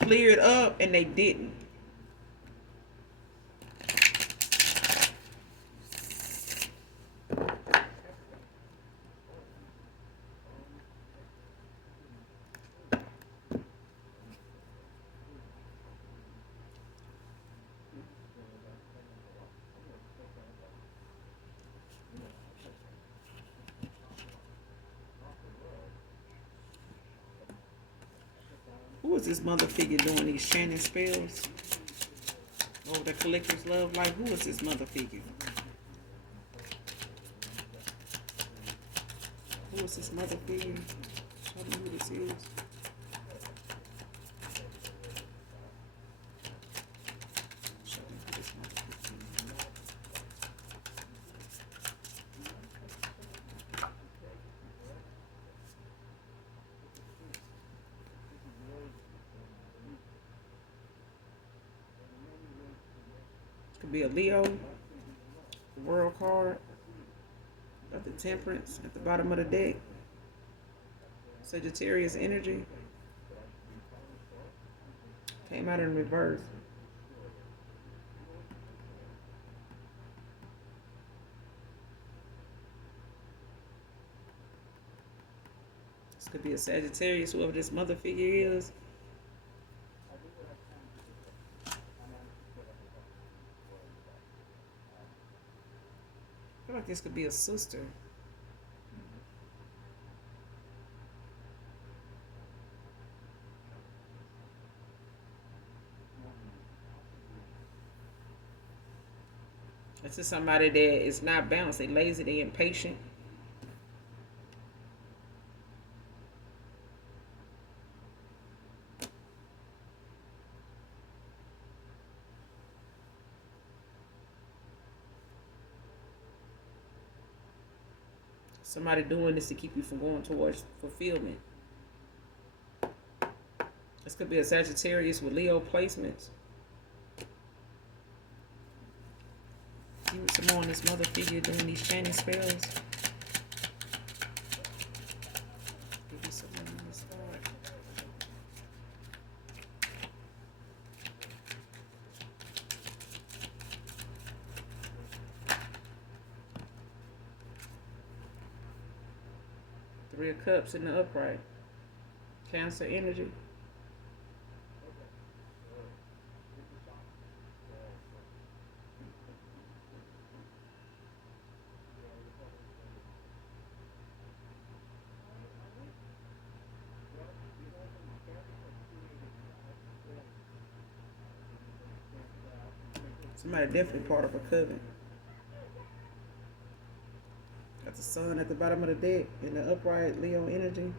cleared up, and they didn't. Who is this mother figure doing these chanting spells over the collector's love life? Who is this mother figure? Who is this mother figure? Tell me who this is. Could be a Leo, the World card, got the Temperance at the bottom of the deck, Sagittarius energy, came out in reverse. This could be a Sagittarius, whoever this mother figure is. I feel like this could be a sister. This is somebody that is not balanced. They lazy, they impatient. Somebody doing this to keep you from going towards fulfillment. This could be a Sagittarius with Leo placements. See what's some more on this mother figure doing these chanting spells. Give me some more on this card. Three of Cups in the upright. Cancer energy. Somebody definitely part of a coven. Got the sun at the bottom of the deck in the upright, Leo energy.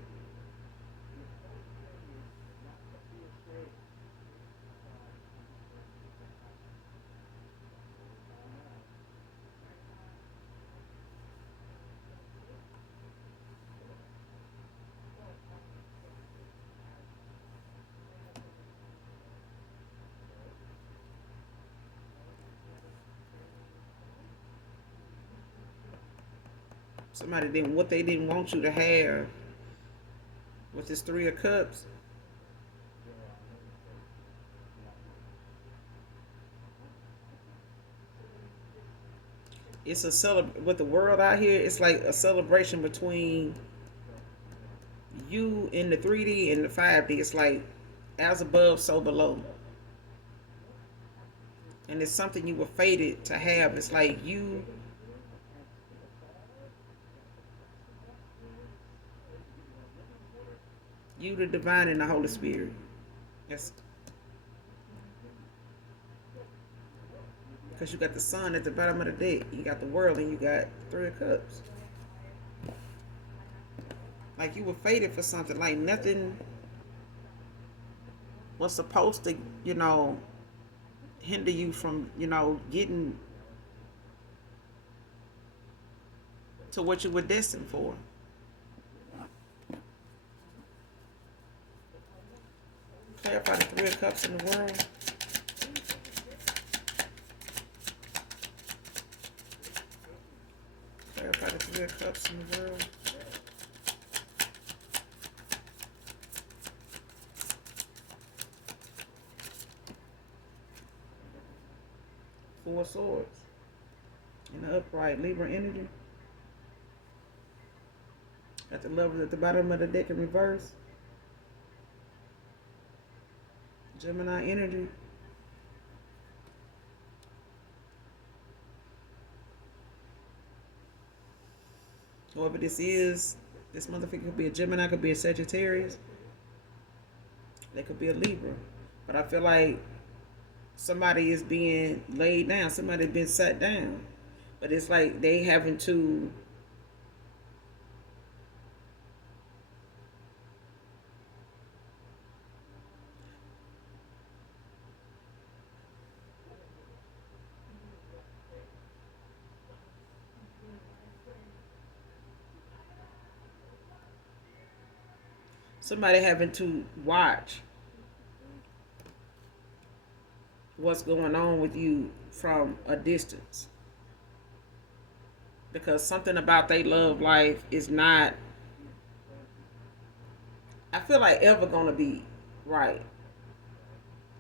Somebody didn't, what they didn't want you to have with this Three of Cups. It's a with the world out here. It's like a celebration between you in the 3D and the 5D. It's like as above, so below. And it's something you were fated to have. It's like you the divine and the Holy Spirit. Yes. Because you got the sun at the bottom of the deck. You got the world and you got Three of Cups. Like you were fated for something. Like nothing was supposed to, hinder you from, getting to what you were destined for. Clarify the Three of Cups in the world. Clarify the Three of Cups in the world. Four of Swords. In the upright Libra energy. Got the Lovers at the bottom of the deck in reverse. Gemini energy. Whoever this is, this motherfucker could be a Gemini, could be a Sagittarius. They could be a Libra. But I feel like somebody is being laid down. Somebody been sat down. But it's like they having to watch what's going on with you from a distance, because something about their love life is not, I feel like, ever gonna be right.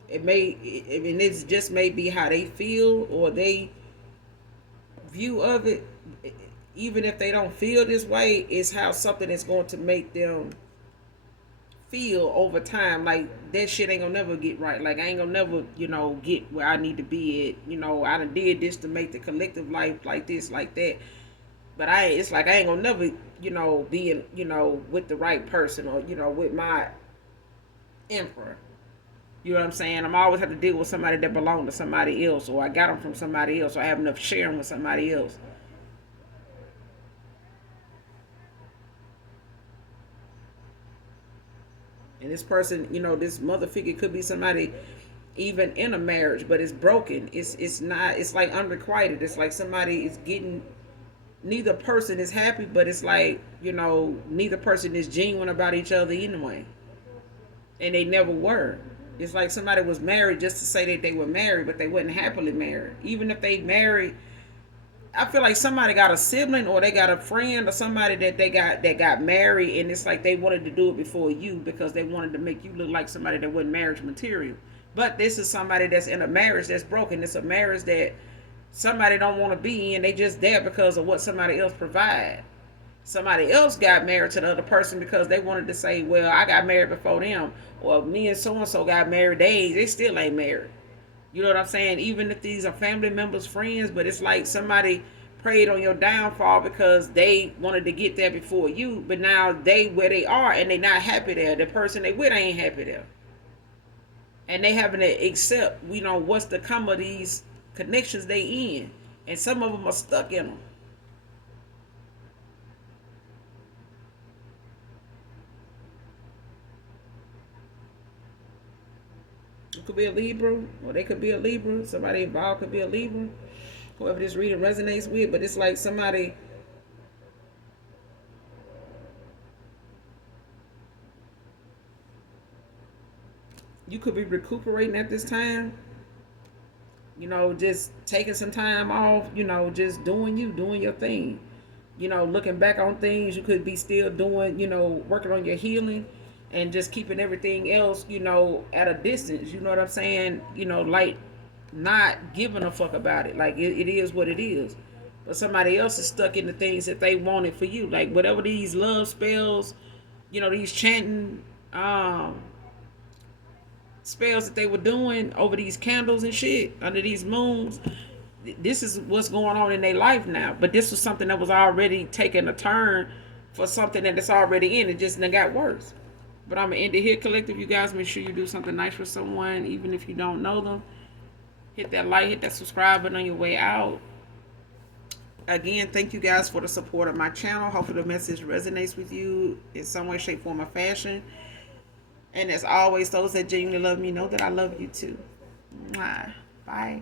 It just may be how they feel or they view of it. Even if they don't feel this way, it's how something is going to make them feel over time. Like that shit ain't gonna never get right. Like I ain't gonna never, get where I need to be at. I done did this to make the collective life like this, like that. But it's like I ain't gonna never, be in, with the right person or, with my emperor. You know what I'm saying? I'm always have to deal with somebody that belong to somebody else, or I got them from somebody else, or I have enough sharing with somebody else. And this person, this mother figure could be somebody even in a marriage, but it's broken. It's not. It's like unrequited. It's like somebody is getting. Neither person is happy, but it's like neither person is genuine about each other anyway, and they never were. It's like somebody was married just to say that they were married, but they weren't happily married. Even if they married, I feel like somebody got a sibling or they got a friend or somebody that got married, and it's like they wanted to do it before you because they wanted to make you look like somebody that wasn't marriage material. But this is somebody that's in a marriage that's broken. It's a marriage that somebody don't want to be in. They just there because of what somebody else provide. Somebody else got married to the other person because they wanted to say, well, I got married before them, or me and so-and-so got married. They still ain't married. You know what I'm saying? Even if these are family members, friends, but it's like somebody prayed on your downfall because they wanted to get there before you, but now they where they are and they not happy there. The person they with ain't happy there. And they having to accept, what's the come of these connections they in. And some of them are stuck in them. It could be a Libra, or they could be a Libra. Somebody involved could be a Libra. Whoever this reading resonates with, but it's like somebody. You could be recuperating at this time. Just taking some time off. Just doing your thing. Looking back on things, you could be still doing. Working on your healing. And just keeping everything else, at a distance. You know what I'm saying? Like not giving a fuck about it. Like it is what it is. But somebody else is stuck in the things that they wanted for you. Like whatever these love spells, these chanting, spells that they were doing over these candles and shit under these moons. This is what's going on in their life now. But this was something that was already taking a turn for something that it's already in. It just got worse. But I'm going to end it here, collective. You guys, make sure you do something nice for someone, even if you don't know them. Hit that like, hit that subscribe button on your way out. Again, thank you guys for the support of my channel. Hopefully the message resonates with you in some way, shape, form, or fashion. And as always, those that genuinely love me know that I love you too. Mwah. Bye.